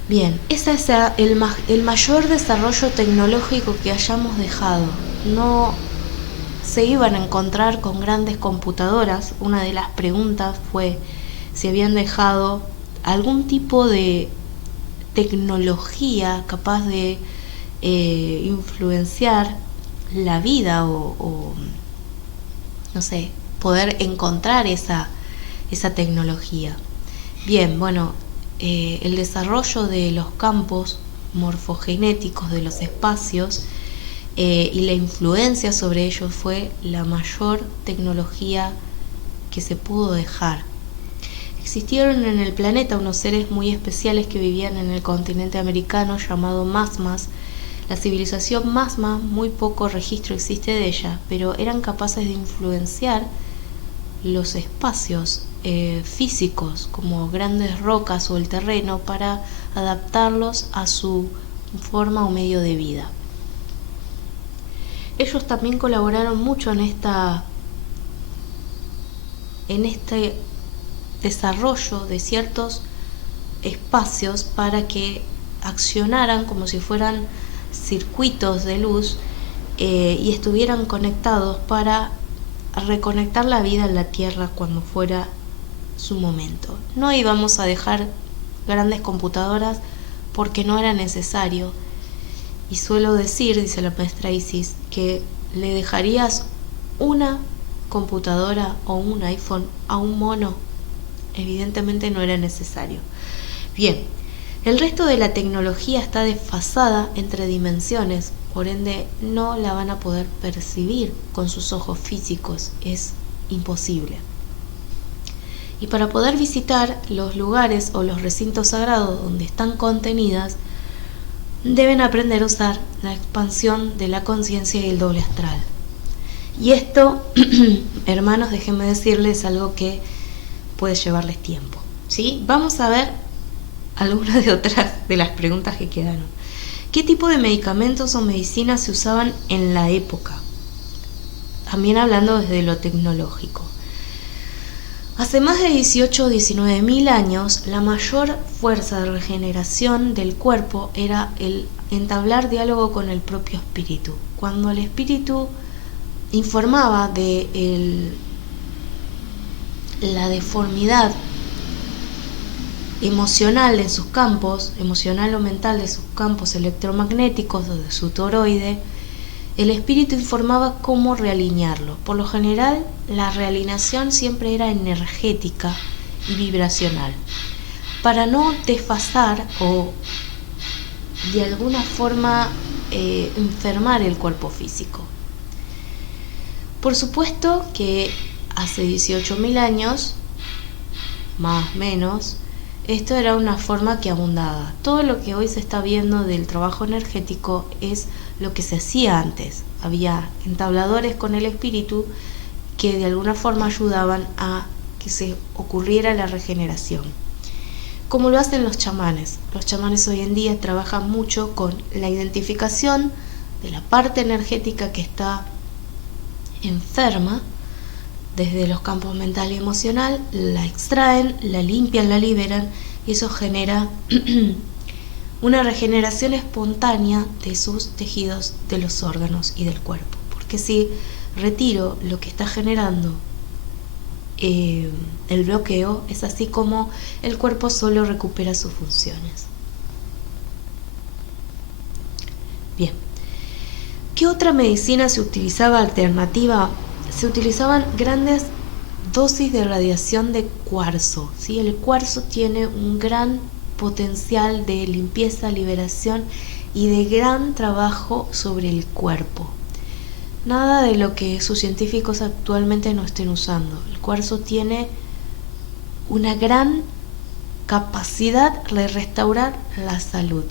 Bien, ese es el mayor desarrollo tecnológico que hayamos dejado. No se iban a encontrar con grandes computadoras. Una de las preguntas fue si habían dejado algún tipo de tecnología capaz de influenciar la vida o no sé, poder encontrar esa tecnología. Bien, bueno, el desarrollo de los campos morfogenéticos de los espacios y la influencia sobre ellos fue la mayor tecnología que se pudo dejar. Existieron en el planeta unos seres muy especiales que vivían en el continente americano llamado Masmas. La civilización Masma, muy poco registro existe de ella, pero eran capaces de influenciar los espacios físicos como grandes rocas o el terreno para adaptarlos a su forma o medio de vida. Ellos también colaboraron mucho en este desarrollo de ciertos espacios para que accionaran como si fueran circuitos de luz y estuvieran conectados para reconectar la vida en la Tierra cuando fuera su momento. No íbamos a dejar grandes computadoras porque no era necesario, y suelo decir, dice la maestra Isis, que le dejarías una computadora o un iPhone a un mono. Evidentemente no era necesario. Bien, el resto de la tecnología está desfasada entre dimensiones, por ende no la van a poder percibir con sus ojos físicos, es imposible. Y para poder visitar los lugares o los recintos sagrados donde están contenidas, deben aprender a usar la expansión de la conciencia y el doble astral. Y esto, hermanos, déjenme decirles algo que puede llevarles tiempo, ¿sí? Vamos a ver algunas de otras de las preguntas que quedaron. ¿Qué tipo de medicamentos o medicinas se usaban en la época? También hablando desde lo tecnológico. Hace más de 18 o 19 mil años, la mayor fuerza de regeneración del cuerpo era el entablar diálogo con el propio espíritu. Cuando el espíritu informaba de la deformidad emocional de sus campos, emocional o mental de sus campos electromagnéticos o de su toroide, el espíritu informaba cómo realinearlo. Por lo general, la realineación siempre era energética y vibracional, para no desfasar o de alguna forma enfermar el cuerpo físico. Por supuesto que hace 18.000 años, más o menos, esto era una forma que abundaba. Todo lo que hoy se está viendo del trabajo energético es lo que se hacía antes. Había entabladores con el espíritu que de alguna forma ayudaban a que se ocurriera la regeneración. Como lo hacen los chamanes. Los chamanes hoy en día trabajan mucho con la identificación de la parte energética que está enferma desde los campos mental y emocional, la extraen, la limpian, la liberan y eso genera una regeneración espontánea de sus tejidos, de los órganos y del cuerpo. Porque si retiro lo que está generando el bloqueo, es así como el cuerpo solo recupera sus funciones. Bien. ¿Qué otra medicina se utilizaba alternativa? Se utilizaban grandes dosis de radiación de cuarzo, ¿sí? El cuarzo tiene un gran potencial de limpieza, liberación y de gran trabajo sobre el cuerpo. Nada de lo que sus científicos actualmente no estén usando. El cuarzo tiene una gran capacidad de restaurar la salud.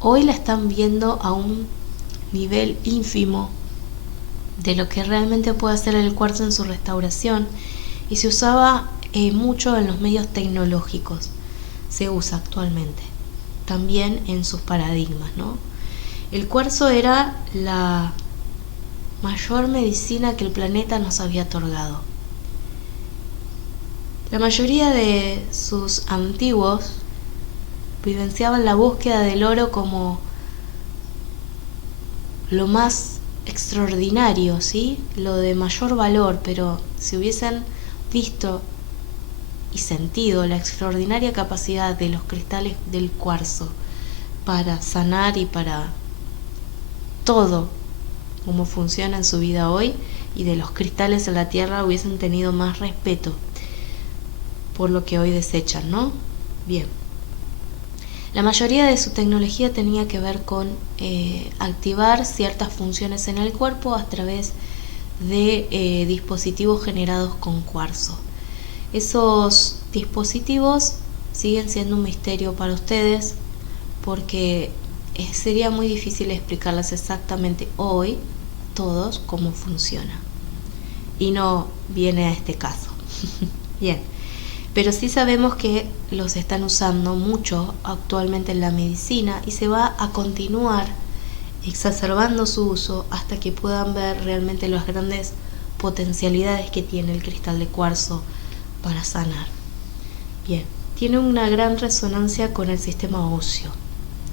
Hoy la están viendo a un nivel ínfimo de lo que realmente puede hacer el cuarzo en su restauración, y se usaba mucho en los medios tecnológicos. Se usa actualmente también en sus paradigmas, ¿no? El cuarzo era la mayor medicina que el planeta nos había otorgado. La mayoría de sus antiguos vivenciaban la búsqueda del oro como lo más extraordinario, ¿sí? Lo de mayor valor, pero si hubiesen visto y sentido la extraordinaria capacidad de los cristales del cuarzo para sanar y para todo como funciona en su vida hoy, y de los cristales en la tierra, hubiesen tenido más respeto por lo que hoy desechan, ¿no? Bien. La mayoría de su tecnología tenía que ver con activar ciertas funciones en el cuerpo a través de dispositivos generados con cuarzo. Esos dispositivos siguen siendo un misterio para ustedes porque sería muy difícil explicarles exactamente hoy todos cómo funciona. Y no viene a este caso. Bien. Pero sí sabemos que los están usando mucho actualmente en la medicina y se va a continuar exacerbando su uso hasta que puedan ver realmente las grandes potencialidades que tiene el cristal de cuarzo para sanar. Bien, tiene una gran resonancia con el sistema óseo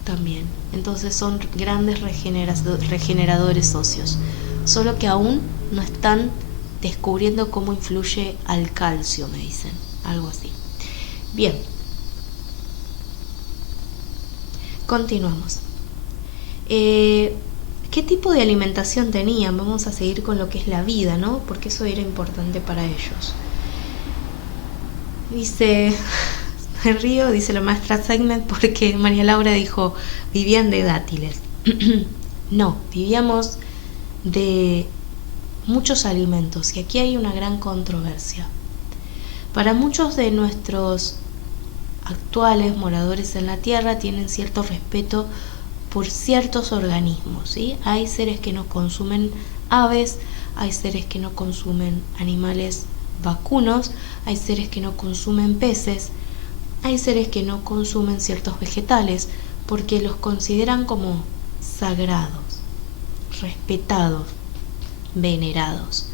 también. Entonces son grandes regeneradores óseos, solo que aún no están descubriendo cómo influye al calcio, me dicen. Algo así. Bien. Continuamos. ¿Qué tipo de alimentación tenían? Vamos a seguir con lo que es la vida, ¿no? Porque eso era importante para ellos. Dice, me río, dice la maestra Segment, porque María Laura dijo, vivían de dátiles. No, vivíamos de muchos alimentos, y aquí hay una gran controversia. Para muchos de nuestros actuales moradores en la Tierra tienen cierto respeto por ciertos organismos, ¿sí? Hay seres que no consumen aves, hay seres que no consumen animales vacunos, hay seres que no consumen peces, hay seres que no consumen ciertos vegetales porque los consideran como sagrados, respetados, venerados.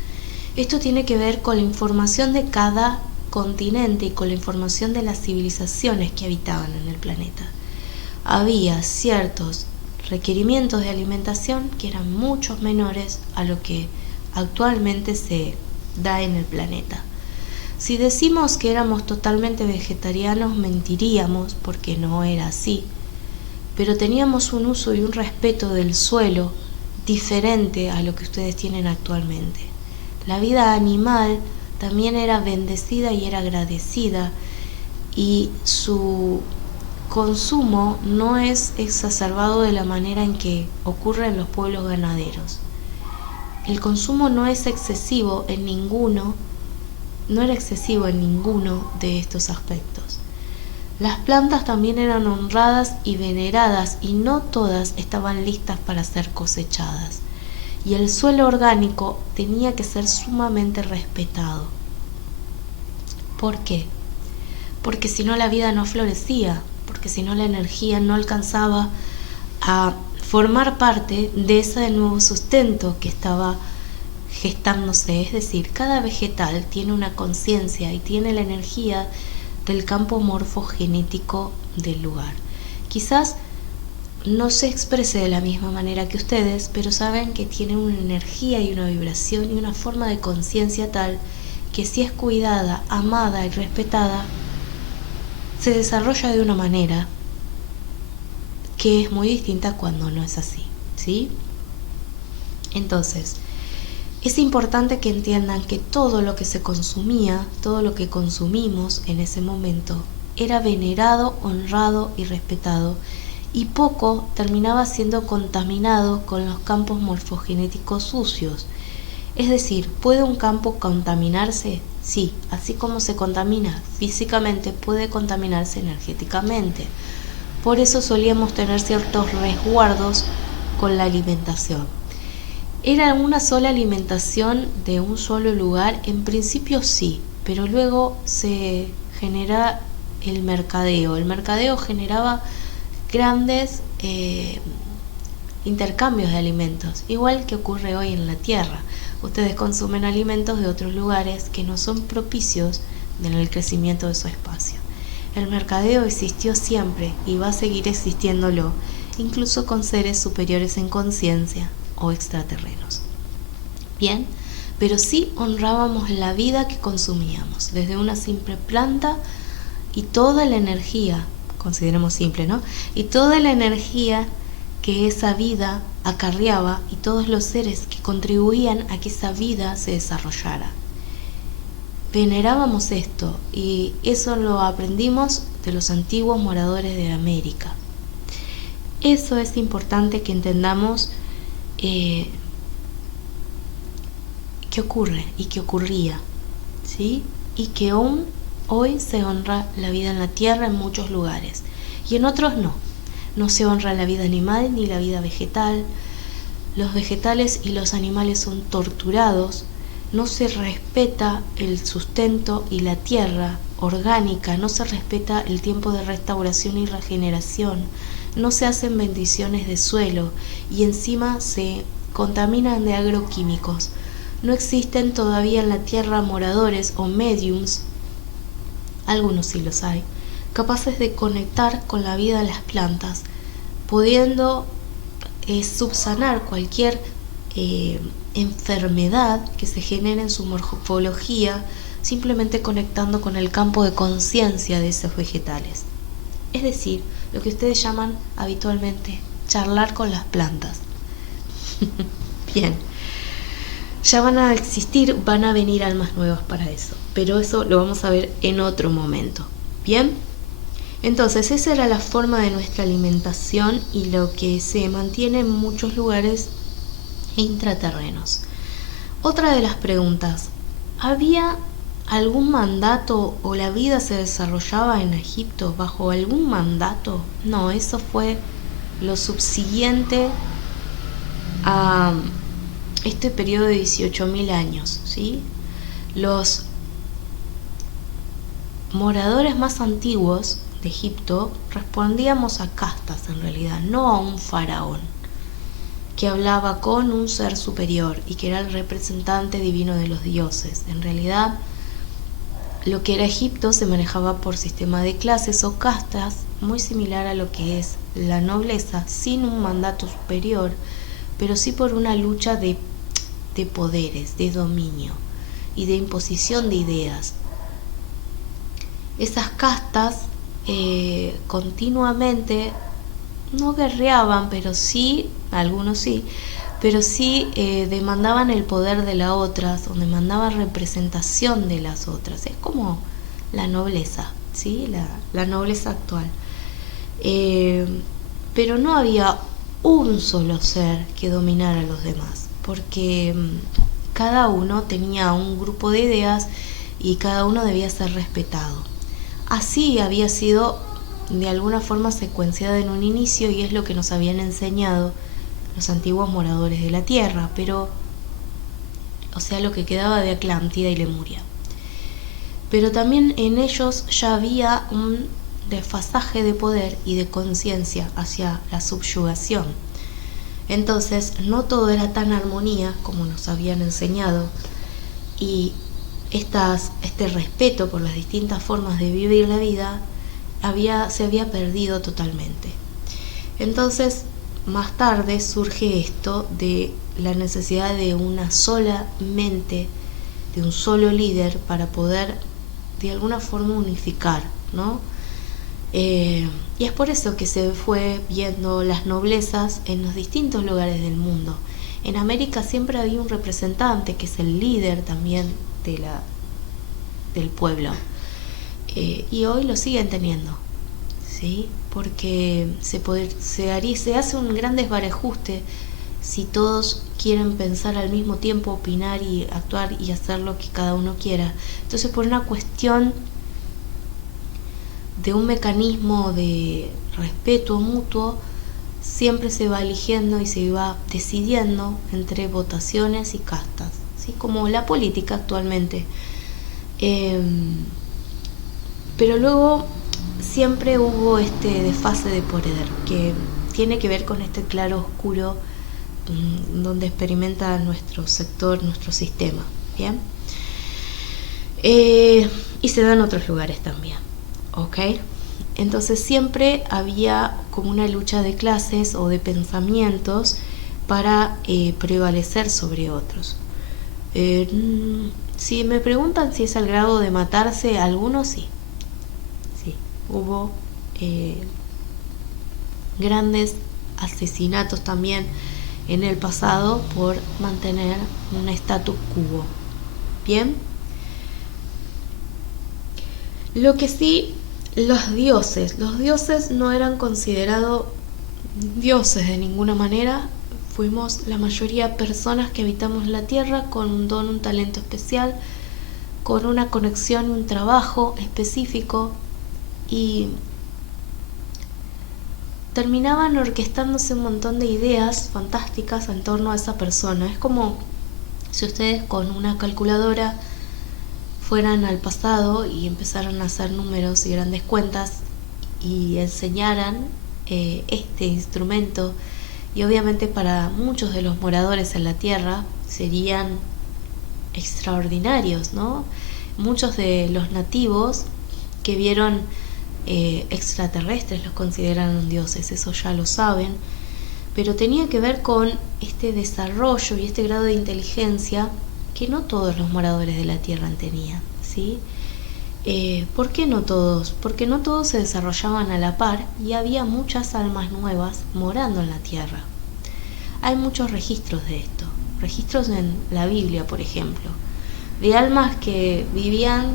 Esto tiene que ver con la información de cada continente y con la información de las civilizaciones que habitaban en el planeta. Había ciertos requerimientos de alimentación que eran mucho menores a lo que actualmente se da en el planeta. Si decimos que éramos totalmente vegetarianos, mentiríamos porque no era así, pero teníamos un uso y un respeto del suelo diferente a lo que ustedes tienen actualmente. La vida animal también era bendecida y era agradecida, y su consumo no es exacerbado de la manera en que ocurre en los pueblos ganaderos. El consumo no es excesivo en ninguno, no era excesivo en ninguno de estos aspectos. Las plantas también eran honradas y veneradas, y no todas estaban listas para ser cosechadas. Y el suelo orgánico tenía que ser sumamente respetado. ¿Por qué? Porque si no la vida no florecía, porque si no la energía no alcanzaba a formar parte de ese nuevo sustento que estaba gestándose. Es decir, cada vegetal tiene una conciencia y tiene la energía del campo morfogenético del lugar. Quizás no se exprese de la misma manera que ustedes, pero saben que tiene una energía y una vibración y una forma de conciencia tal que si es cuidada, amada y respetada, se desarrolla de una manera que es muy distinta cuando no es así, ¿sí? Entonces, es importante que entiendan que todo lo que se consumía, todo lo que consumimos en ese momento, era venerado, honrado y respetado, y poco terminaba siendo contaminado con los campos morfogenéticos sucios. Es decir, ¿puede un campo contaminarse? Sí, así como se contamina físicamente, puede contaminarse energéticamente. Por eso solíamos tener ciertos resguardos con la alimentación. ¿Era una sola alimentación de un solo lugar? En principio sí, pero luego se genera el mercadeo. El mercadeo generaba grandes intercambios de alimentos, igual que ocurre hoy en la Tierra. Ustedes consumen alimentos de otros lugares que no son propicios en el crecimiento de su espacio. El mercadeo existió siempre y va a seguir existiéndolo, incluso con seres superiores en conciencia o extraterrenos. Bien, pero sí honrábamos la vida que consumíamos, desde una simple planta y toda la energía, consideremos simple, ¿no? Y toda la energía que esa vida acarreaba y todos los seres que contribuían a que esa vida se desarrollara. Venerábamos esto, y eso lo aprendimos de los antiguos moradores de América. Eso es importante que entendamos qué ocurre y qué ocurría, ¿sí? Y que aún hoy se honra la vida en la tierra en muchos lugares, y en otros no. No se honra la vida animal ni la vida vegetal. Los vegetales y los animales son torturados. No se respeta el sustento y la tierra orgánica. No se respeta el tiempo de restauración y regeneración. No se hacen bendiciones de suelo, y encima se contaminan de agroquímicos. No existen todavía en la tierra moradores o mediums, algunos sí los hay, capaces de conectar con la vida de las plantas, pudiendo subsanar cualquier enfermedad que se genere en su morfología, simplemente conectando con el campo de conciencia de esos vegetales. Es decir, lo que ustedes llaman habitualmente charlar con las plantas. Bien, ya van a existir, van a venir almas nuevas para eso, pero eso lo vamos a ver en otro momento. Bien, entonces esa era la forma de nuestra alimentación y lo que se mantiene en muchos lugares intraterrenos. Otra de las preguntas: ¿había algún mandato o la vida se desarrollaba en Egipto bajo algún mandato? No, eso fue lo subsiguiente a este periodo de 18.000 años, ¿sí? Los moradores más antiguos de Egipto respondíamos a castas en realidad, no a un faraón que hablaba con un ser superior y que era el representante divino de los dioses. En realidad, lo que era Egipto se manejaba por sistema de clases o castas, muy similar a lo que es la nobleza, sin un mandato superior, pero sí por una lucha de poderes, de dominio y de imposición de ideas. Esas castas continuamente no guerreaban, pero sí, algunos sí, pero sí demandaban el poder de las otras o demandaban representación de las otras. Es como la nobleza, ¿sí? La nobleza actual. Pero no había un solo ser que dominara a los demás, porque cada uno tenía un grupo de ideas y cada uno debía ser respetado. Así había sido de alguna forma secuenciada en un inicio y es lo que nos habían enseñado los antiguos moradores de la Tierra, pero, o sea, lo que quedaba de Atlántida y Lemuria. Pero también en ellos ya había un desfasaje de poder y de conciencia hacia la subyugación. Entonces, no todo era tan armonía como nos habían enseñado y este respeto por las distintas formas de vivir la vida se había perdido totalmente. Entonces, más tarde surge esto de la necesidad de una sola mente, de un solo líder para poder de alguna forma unificar, ¿no? Y es por eso que se fue viendo las noblezas en los distintos lugares del mundo. En América siempre había un representante que es el líder también del pueblo, y hoy lo siguen teniendo, ¿sí? Porque se hace un gran desbarajuste si todos quieren pensar al mismo tiempo, opinar y actuar y hacer lo que cada uno quiera. Entonces, por una cuestión de un mecanismo de respeto mutuo, siempre se va eligiendo y se va decidiendo entre votaciones y castas, ¿sí? Como la política actualmente. Pero luego siempre hubo este desfase de poder que tiene que ver con este claro oscuro donde experimenta nuestro sector, nuestro sistema, ¿bien? Y se da en otros lugares también, ¿ok? Entonces siempre había como una lucha de clases o de pensamientos para prevalecer sobre otros. Si me preguntan si es al grado de matarse, algunos sí. Sí, hubo grandes asesinatos también en el pasado por mantener un status quo. Bien. Lo que sí, los dioses no eran considerados dioses de ninguna manera. Fuimos la mayoría personas que habitamos la tierra con un don, un talento especial, con una conexión, un trabajo específico, y terminaban orquestándose un montón de ideas fantásticas en torno a esa persona. Es como si ustedes con una calculadora fueran al pasado y empezaran a hacer números y grandes cuentas y enseñaran este instrumento, y obviamente para muchos de los moradores en la tierra serían extraordinarios, ¿no? Muchos de los nativos que vieron extraterrestres los consideraron dioses, eso ya lo saben, pero tenía que ver con este desarrollo y este grado de inteligencia que no todos los moradores de la tierra tenían, ¿sí? ¿Por qué no todos? Porque no todos se desarrollaban a la par y había muchas almas nuevas morando en la tierra. Hay muchos registros de esto, registros en la Biblia, por ejemplo, de almas que vivían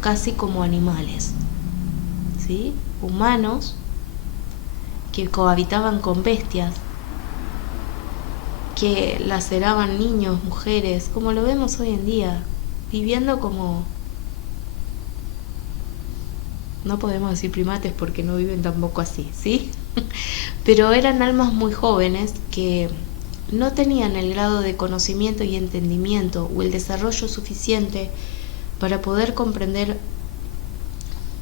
casi como animales, ¿sí? Humanos que cohabitaban con bestias, que laceraban niños, mujeres, como lo vemos hoy en día, viviendo como, no podemos decir primates porque no viven tampoco así, ¿sí? Pero eran almas muy jóvenes que no tenían el grado de conocimiento y entendimiento o el desarrollo suficiente para poder comprender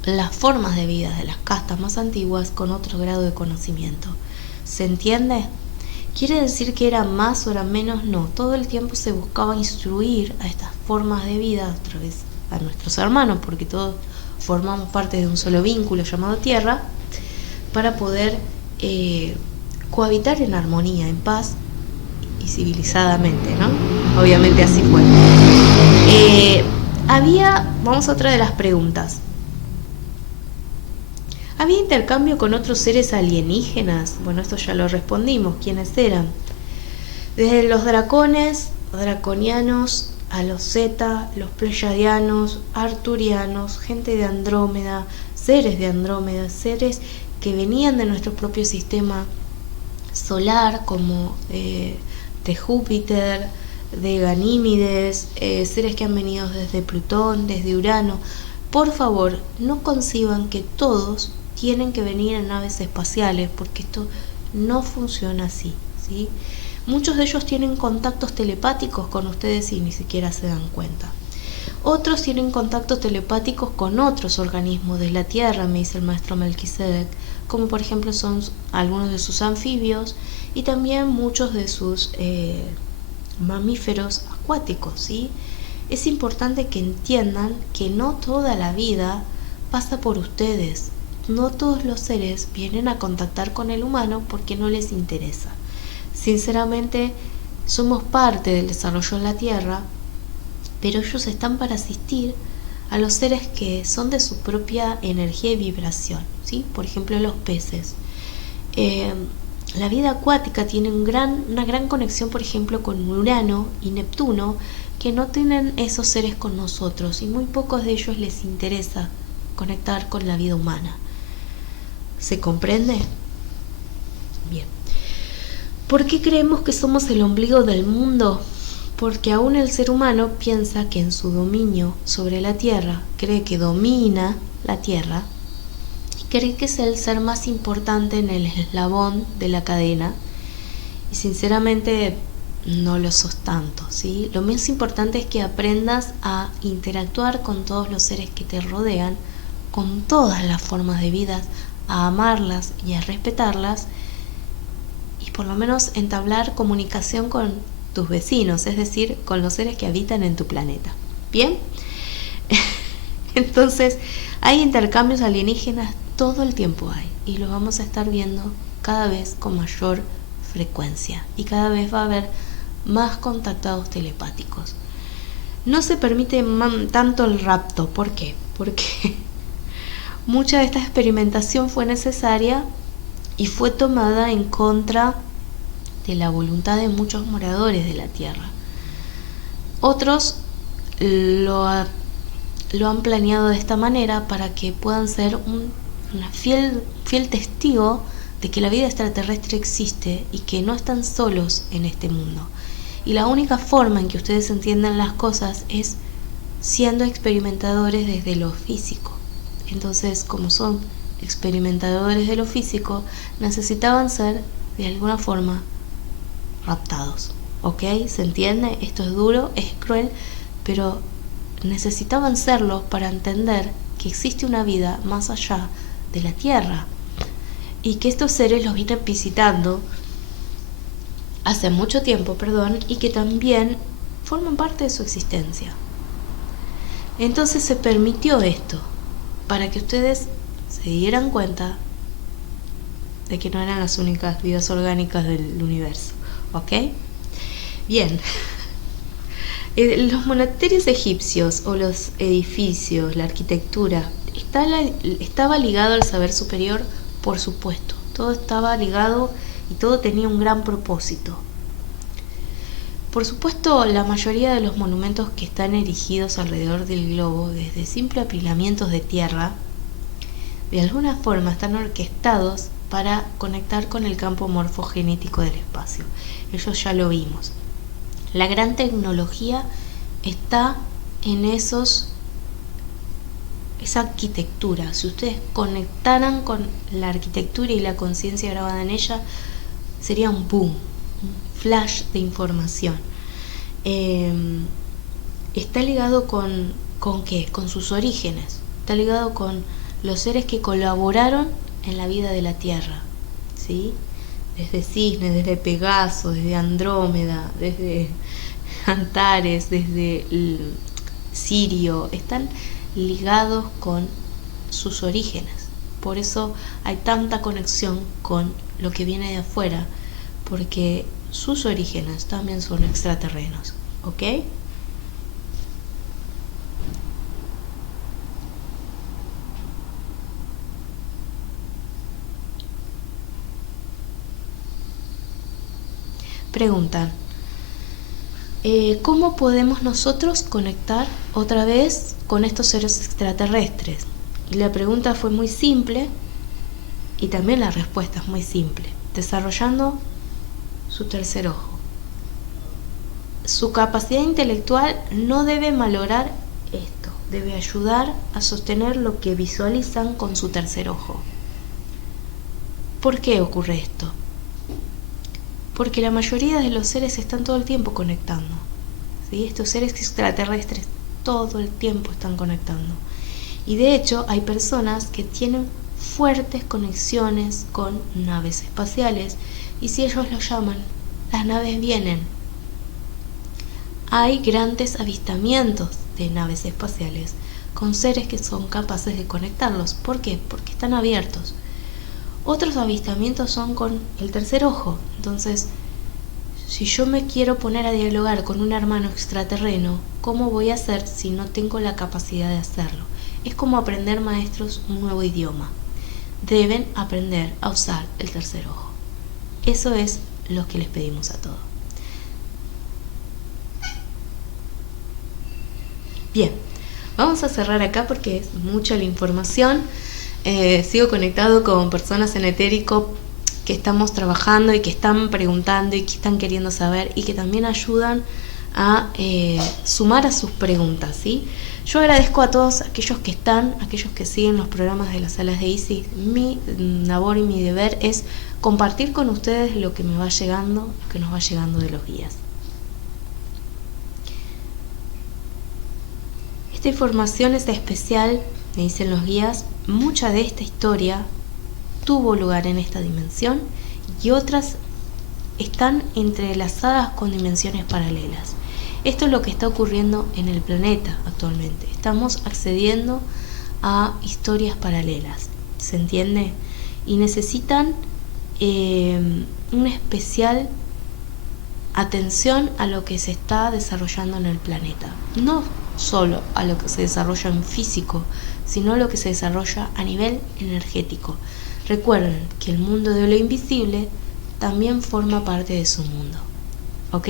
las formas de vida de las castas más antiguas con otro grado de conocimiento. ¿Se entiende? ¿Quiere decir que eran más o eran menos? No, todo el tiempo se buscaba instruir a estas formas de vida, otra vez a nuestros hermanos, porque todos formamos parte de un solo vínculo llamado tierra, para poder cohabitar en armonía, en paz y civilizadamente, ¿no? Obviamente así fue. Vamos a otra de las preguntas. ¿Había intercambio con otros seres alienígenas? Bueno, esto ya lo respondimos. ¿Quiénes eran? Desde los dracones, draconianos, a los Zeta, los pleyadianos, arturianos, gente de Andrómeda, seres que venían de nuestro propio sistema solar, como de Júpiter, de Ganímedes, seres que han venido desde Plutón, desde Urano. Por favor, no conciban que todos tienen que venir en naves espaciales, porque esto no funciona así, ¿sí? Muchos de ellos tienen contactos telepáticos con ustedes y ni siquiera se dan cuenta. Otros tienen contactos telepáticos con otros organismos de la Tierra, me dice el maestro Melquisedec, como por ejemplo son algunos de sus anfibios y también muchos de sus mamíferos acuáticos, ¿sí? Es importante que entiendan que no toda la vida pasa por ustedes. No todos los seres vienen a contactar con el humano porque no les interesa. Sinceramente, somos parte del desarrollo de la Tierra, pero ellos están para asistir a los seres que son de su propia energía y vibración, ¿sí? Por ejemplo, los peces. La vida acuática tiene una gran conexión, por ejemplo, con Urano y Neptuno, que no tienen esos seres con nosotros, y muy pocos de ellos les interesa conectar con la vida humana. ¿Se comprende? Bien. ¿Por qué creemos que somos el ombligo del mundo? Porque aún el ser humano piensa que en su dominio sobre la Tierra, cree que domina la Tierra, y cree que es el ser más importante en el eslabón de la cadena, y sinceramente no lo sos tanto, ¿sí? Lo más importante es que aprendas a interactuar con todos los seres que te rodean, con todas las formas de vida, a amarlas y a respetarlas, y por lo menos entablar comunicación con tus vecinos, es decir, con los seres que habitan en tu planeta. ¿Bien? Entonces, hay intercambios alienígenas todo el tiempo hay, y los vamos a estar viendo cada vez con mayor frecuencia, y cada vez va a haber más contactados telepáticos. No se permite tanto el rapto. ¿Por qué? Porque mucha de esta experimentación fue necesaria y fue tomada en contra de la voluntad de muchos moradores de la Tierra. Otros lo han planeado de esta manera para que puedan ser una fiel testigo de que la vida extraterrestre existe y que no están solos en este mundo. Y la única forma en que ustedes entiendan las cosas es siendo experimentadores desde lo físico. Entonces, como son experimentadores de lo físico, necesitaban ser de alguna forma raptados. ¿Ok? ¿Se entiende? Esto es duro, es cruel, pero necesitaban serlo para entender que existe una vida más allá de la Tierra y que estos seres los vienen visitando hace mucho tiempo, y que también forman parte de su existencia. Entonces se permitió esto para que ustedes se dieran cuenta de que no eran las únicas vidas orgánicas del universo. ¿Ok? Bien. Los monasterios egipcios o los edificios, la arquitectura, estaba ligado al saber superior, por supuesto. Todo estaba ligado y todo tenía un gran propósito. Por supuesto, la mayoría de los monumentos que están erigidos alrededor del globo, desde simples apilamientos de tierra, de alguna forma están orquestados para conectar con el campo morfogenético del espacio. Eso ya lo vimos. La gran tecnología está en esa arquitectura. Si ustedes conectaran con la arquitectura y la conciencia grabada en ella, sería un boom, flash de información. Está ligado ¿con qué? Con sus orígenes. Está ligado con los seres que colaboraron en la vida de la Tierra, ¿sí? Desde Cisne, desde Pegaso, desde Andrómeda, desde Antares, desde Sirio, están ligados con sus orígenes. Por eso hay tanta conexión con lo que viene de afuera, porque sus orígenes también son extraterrenos, ¿ok? Preguntan, ¿cómo podemos nosotros conectar otra vez con estos seres extraterrestres? Y la pregunta fue muy simple y también la respuesta es muy simple: desarrollando su tercer ojo. Su capacidad intelectual no debe malograr esto, debe ayudar a sostener lo que visualizan con su tercer ojo. ¿Por qué ocurre esto? Porque la mayoría de los seres están todo el tiempo conectando, ¿sí? Estos seres extraterrestres todo el tiempo están conectando. Y de hecho hay personas que tienen fuertes conexiones con naves espaciales, y si ellos lo llaman, las naves vienen. Hay grandes avistamientos de naves espaciales con seres que son capaces de conectarlos. ¿Por qué? Porque están abiertos. Otros avistamientos son con el tercer ojo. Entonces, si yo me quiero poner a dialogar con un hermano extraterreno, ¿cómo voy a hacer si no tengo la capacidad de hacerlo? Es como aprender, maestros, un nuevo idioma. Deben aprender a usar el tercer ojo. Eso es lo que les pedimos a todos. Bien, vamos a cerrar acá porque es mucha la información. Sigo conectado con personas en etérico que estamos trabajando y que están preguntando y que están queriendo saber y que también ayudan a sumar a sus preguntas, ¿sí? Yo agradezco a todos aquellos que están, aquellos que siguen los programas de las salas de Isis. Mi labor y mi deber es compartir con ustedes lo que me va llegando, lo que nos va llegando de los guías. Esta información es especial, me dicen los guías. Mucha de esta historia tuvo lugar en esta dimensión y otras están entrelazadas con dimensiones paralelas. Esto es lo que está ocurriendo en el planeta actualmente. Estamos accediendo a historias paralelas, ¿se entiende? Y necesitan una especial atención a lo que se está desarrollando en el planeta. No solo a lo que se desarrolla en físico, sino lo que se desarrolla a nivel energético. Recuerden que el mundo de lo invisible también forma parte de su mundo. ¿Ok?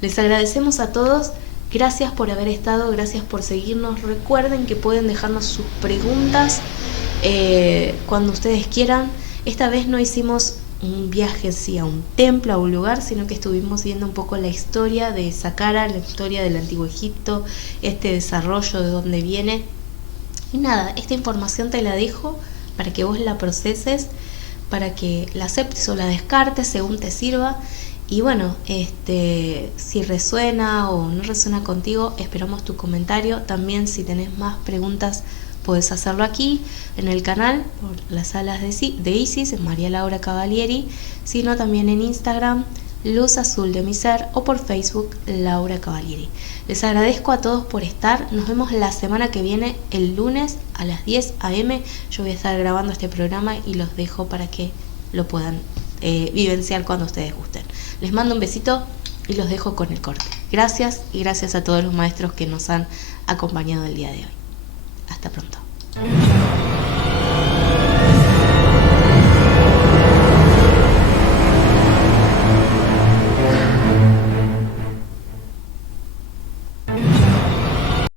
Les agradecemos a todos. Gracias por haber estado, gracias por seguirnos. Recuerden que pueden dejarnos sus preguntas cuando ustedes quieran. Esta vez no hicimos un viaje así a un templo, a un lugar, sino que estuvimos viendo un poco la historia de Saqqara, la historia del Antiguo Egipto, este desarrollo de dónde viene. Y nada, esta información te la dejo para que vos la proceses, para que la aceptes o la descartes según te sirva. Y bueno, si resuena o no resuena contigo, esperamos tu comentario. También si tenés más preguntas podés hacerlo aquí en el canal por las salas de Isis, en María Laura Cavalieri, sino también en Instagram, Luz Azul de mi Ser, o por Facebook, Laura Cavalieri. Les agradezco a todos por estar. Nos vemos la semana que viene, el lunes a las 10 a.m. Yo voy a estar grabando este programa y los dejo para que lo puedan vivenciar cuando ustedes gusten. Les mando un besito y los dejo con el corte. Gracias y gracias a todos los maestros que nos han acompañado el día de hoy. Hasta pronto.